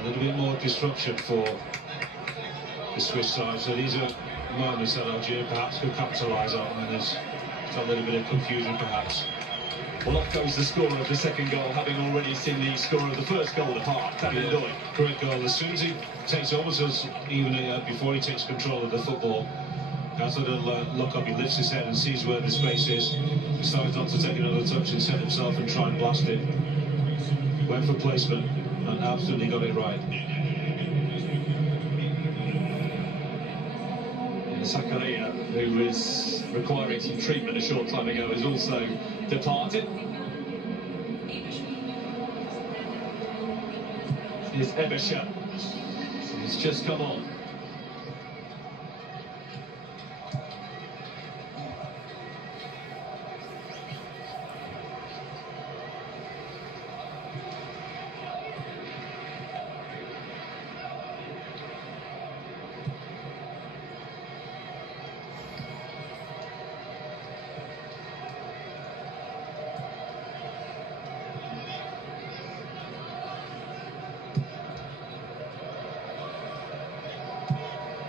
A little bit more disruption for the Swiss side. So these are moments that Algeria perhaps could capitalise on, and there's a little bit of confusion perhaps. Well, off goes the scorer of the second goal, having already seen the scorer of the first goal depart. Great goal. As soon as he takes almost as even before he takes control of the football, has a little look up, he lifts his head and sees where the space is. Decides not to take another touch and set himself and try and blast it. Went for placement and absolutely got it right. Zakaria, who was requiring some treatment a short time ago, has also departed. Here's Ebesha. He's just come on.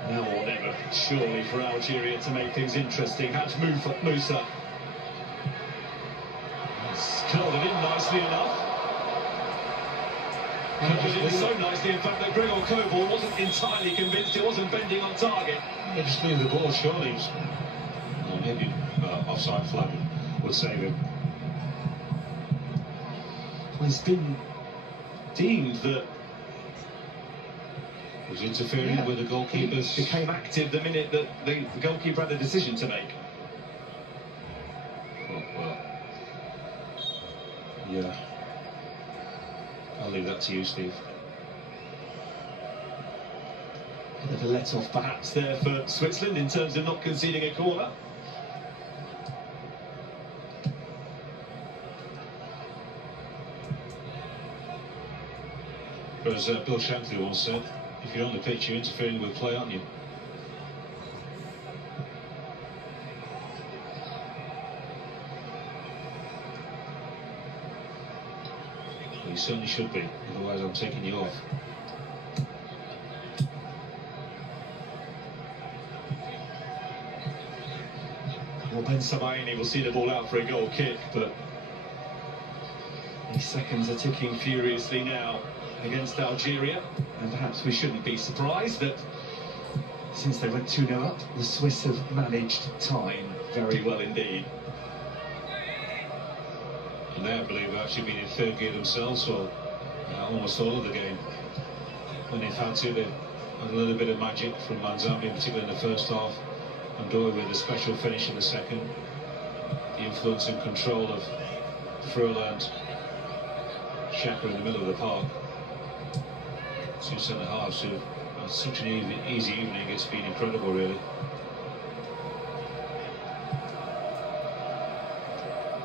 Now or never, surely, for Algeria to make things interesting. Haj Moussa. It's curled it in nicely enough. Curled it in so nicely, in fact, that Gregor Kobel wasn't entirely convinced it wasn't bending on target. He just leave the ball, surely. Or maybe offside flag would save him. Well, it's been deemed that Was interfering with the goalkeepers. became active the minute that the goalkeeper had a decision to make. Oh, well, yeah. to you, Steve. A bit of a let-off perhaps there for Switzerland in terms of not conceding a corner. But as Bill Shankly once said, if you're on the pitch, you're interfering with play, aren't you? Well, you certainly should be, otherwise I'm taking you off. Well, Ben Sebaini will see the ball out for a goal kick, but these seconds are ticking furiously now against Algeria, and perhaps we shouldn't be surprised that since they went 2-0 up, the Swiss have managed time very well indeed. And they, I believe, have actually been in third gear themselves for almost all of the game. When they've had to, they've had a little bit of magic from Manzambi, particularly in the first half, and Doi with a special finish in the second. The influence and control of Fröhler and Xhaka in the middle of the park. Two centre halves who had such an easy evening. It's been incredible, really.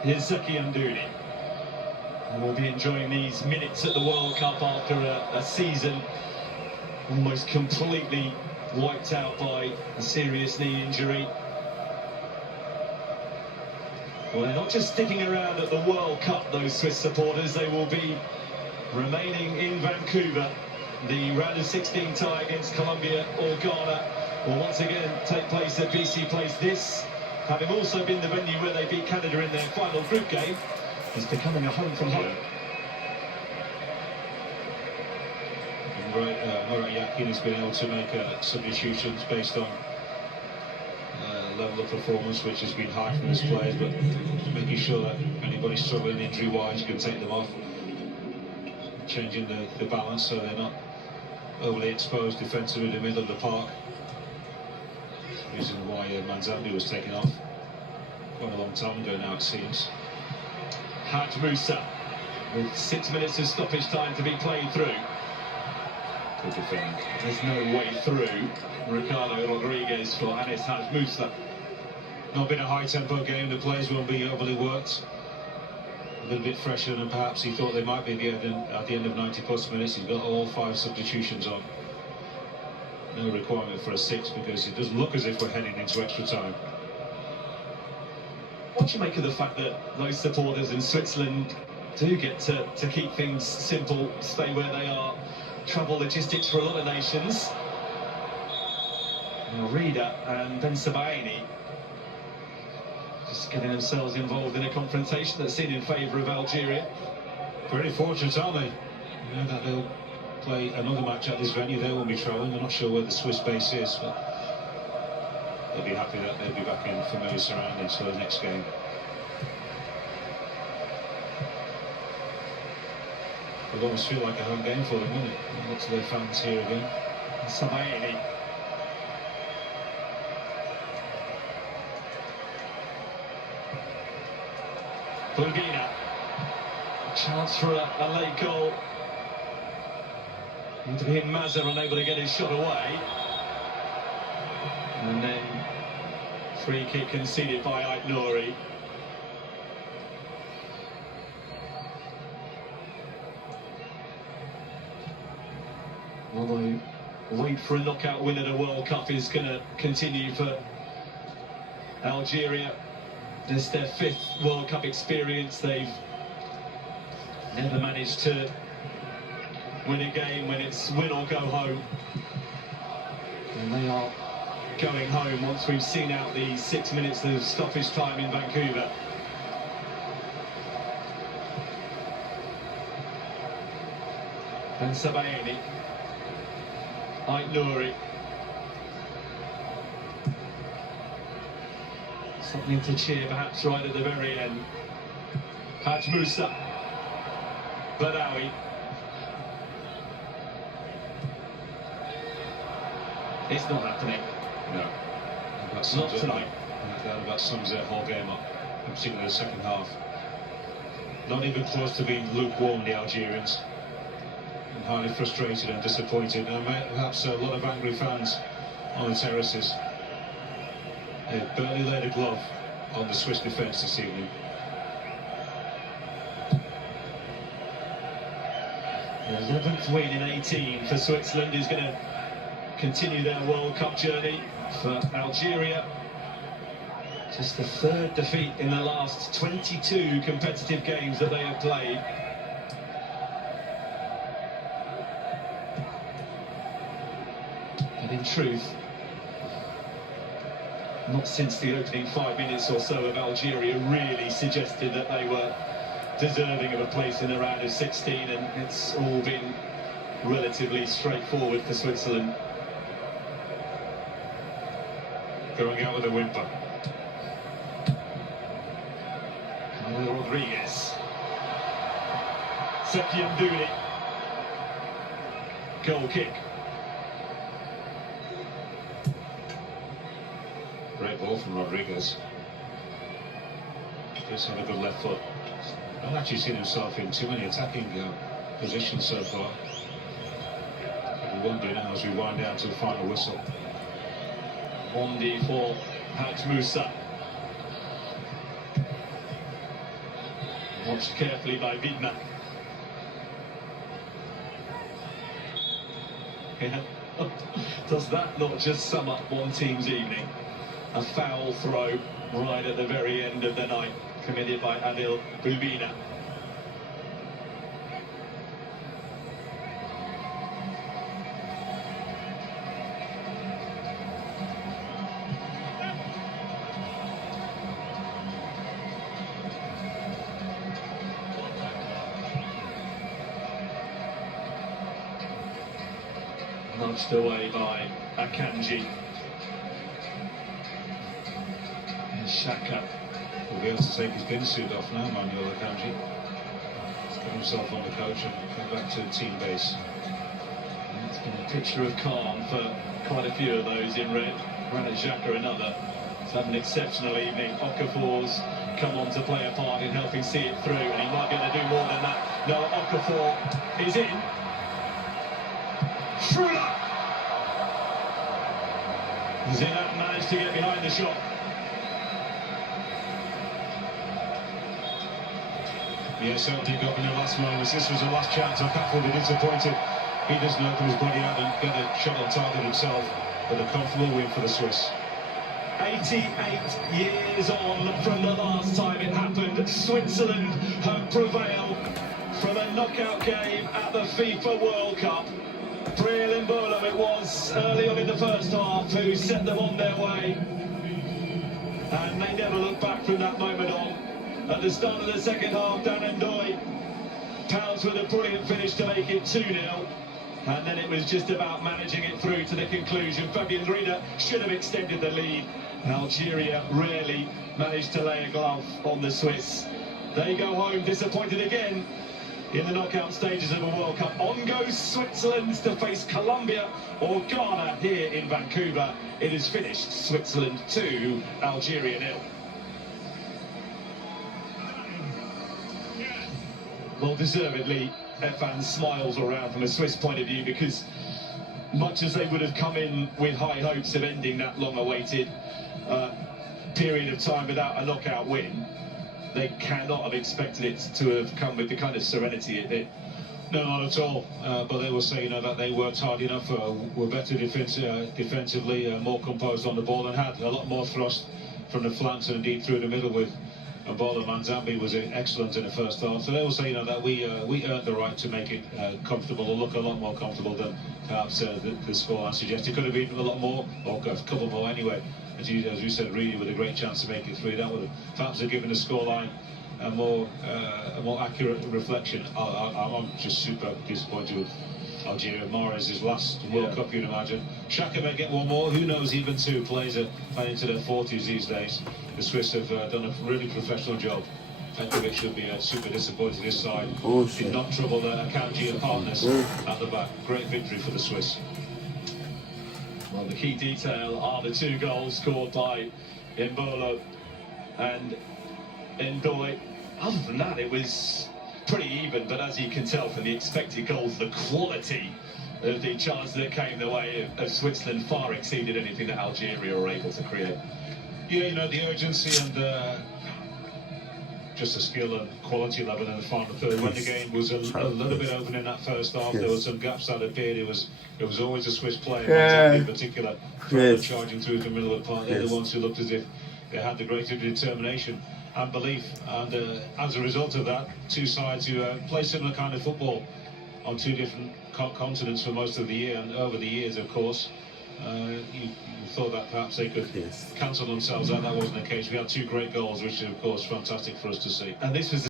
Here's Zeki Amdouni, and we'll be enjoying these minutes at the World Cup after a season almost completely wiped out by a serious knee injury. Well, they're not just sticking around at the World Cup, those Swiss supporters. They will be remaining in Vancouver. The round of 16 tie against Colombia or Ghana will once again take place at BC Place. This, having also been the venue where they beat Canada in their final group game, is becoming a home from home. Murat Yakin has been able to make substitutions based on level of performance, which has been high from his players, but making sure that anybody struggling injury-wise can take them off, changing the balance so they're not overly exposed defensively in the middle of the park. Reason why Manzambi was taken off quite a long time ago now, it seems. Haj Musa with 6 minutes of stoppage time to be played through. Good defend. There's no way through. Ricardo Rodriguez for Anis Haj Musa. Not been a high-tempo game. The players won't be overly worked. A little bit fresher than perhaps he thought they might be at the end of 90-plus minutes. He's got all 5 substitutions on. No requirement for a 6 because it doesn't look as if we're heading into extra time. What do you make of the fact that those supporters in Switzerland do get to keep things simple, stay where they are, travel logistics for a lot of nations? Rida and Ben Sebaini just getting themselves involved in a confrontation that's seen in favour of Algeria. Very fortunate, aren't they? You know that they'll play another match at this venue. They won't be travelling. They're not sure where the Swiss base is, but they'll be happy that they'll be back in familiar surroundings for the next game. It'll almost feel like a home game for them, won't it? Look to their fans here again. Sebaini. Bulgina. Chance for a late goal. Would have been Mazza unable to get his shot away. And then free kick conceded by Aït-Nouri. Although wait for a knockout win at a World Cup is going to continue for Algeria. This is their 5th World Cup experience. They've never managed to win a game when it's win or go home. And they are going home once we've seen out the 6 minutes of stoppage time in Vancouver. Ben Sebaini. Aït-Nouri. Something to cheer perhaps right at the very end. Haj Musa. Badawi. It's not happening. No. Not tonight. That about sums their whole game up, in particular the second half. Not even close to being lukewarm, the Algerians. highly frustrated and disappointed. And perhaps a lot of angry fans on the terraces. They barely laid a glove on the Swiss defence this evening. The 11th win in 18 for Switzerland is going to continue their World Cup journey. For Algeria, just the 3rd defeat in the last 22 competitive games that they have played. But in truth, not since the opening 5 minutes or so of Algeria really suggested that they were deserving of a place in the round of 16, and it's all been relatively straightforward for Switzerland. Going out with a whimper. Rodriguez. Sekian Douli. Goal kick. Great ball from Rodriguez. Just had a good left foot. I've actually seen himself in too many attacking positions so far. But we won't do now as we wind down to the final whistle. Mondi for Haj Moussa. Watched carefully by Widmer. Yeah. Does that not just sum up one team's evening? A foul throw right at the very end of the night, committed by Adil Boubina. Nudged away by Akanji. And Xhaka. Will be able to take his bin suit off now, Manuel Akanji. He's got himself on the coach and come back to team base. And it's been a picture of calm for quite a few of those in red. Granit Xhaka, another. He's had an exceptional evening. Okafor's come on to play a part in helping see it through, and he might be able to do more than that. No, Okafor is in. Schruller! Zidane managed to get behind the shot. Yeah, Celtic got in the last moments. This was the last chance. Okafor will be disappointed. He doesn't open his body out and get a shot on target himself. But a comfortable win for the Swiss. 88 years on from the last time it happened, Switzerland have prevailed from a knockout game at the FIFA World Cup. Breel Mbolo it was early on in the first half who set them on their way, and they never looked back from that moment on. At the start of the second half, Dan Ndoye pounced with a brilliant finish to make it 2-0. And then it was just about managing it through to the conclusion. Fabian Rieder should have extended the lead. Algeria rarely managed to lay a glove on the Swiss. They go home disappointed again in the knockout stages of a World Cup. On goes Switzerland to face Colombia or Ghana here in Vancouver. It is finished. Switzerland 2, Algeria 0. Well, deservedly, fans smiles around from a Swiss point of view, because much as they would have come in with high hopes of ending that long-awaited period of time without a knockout win, they cannot have expected it to have come with the kind of serenity it did. No, not at all. But they will say, you know, that they worked hard enough, were better defensively, more composed on the ball, and had a lot more thrust from the flanks and indeed through the middle with Mbola. Manzambi was excellent in the first half. So they will say, you know, that we earned the right to make it comfortable, or look a lot more comfortable than perhaps the scoreline suggests. It could have been a lot more, or a couple more anyway. As you said, really with a great chance to make it through. That would have perhaps have given the scoreline a more accurate reflection. I'm just super disappointed with Algeria. Mahrez's last World Cup, you'd imagine. Xhaka may get one more, who knows, even two. Players are playing into their 40s these days. The Swiss have done a really professional job. Petkovic should be super disappointed this side. Did not trouble the Akanji and partners at the back. Great victory for the Swiss. Well, the key detail are the two goals scored by Mbolo and Ndoye. Other than that, it was pretty even, but as you can tell from the expected goals, the quality of the chance that came the way of Switzerland far exceeded anything that Algeria were able to create. Yeah, you know, the urgency and just the skill and quality level in the final third. When the game was a little bit open in that first half, there were some gaps that appeared. It was always a Swiss player in particular charging through the middle of the park. They're the ones who looked as if they had the greater determination and belief. And as a result of that, two sides who play similar kind of football on two different continents for most of the year, and over the years, of course, you thought that perhaps they could cancel themselves out. That wasn't the case. We had two great goals, which is, of course, fantastic for us to see. And this was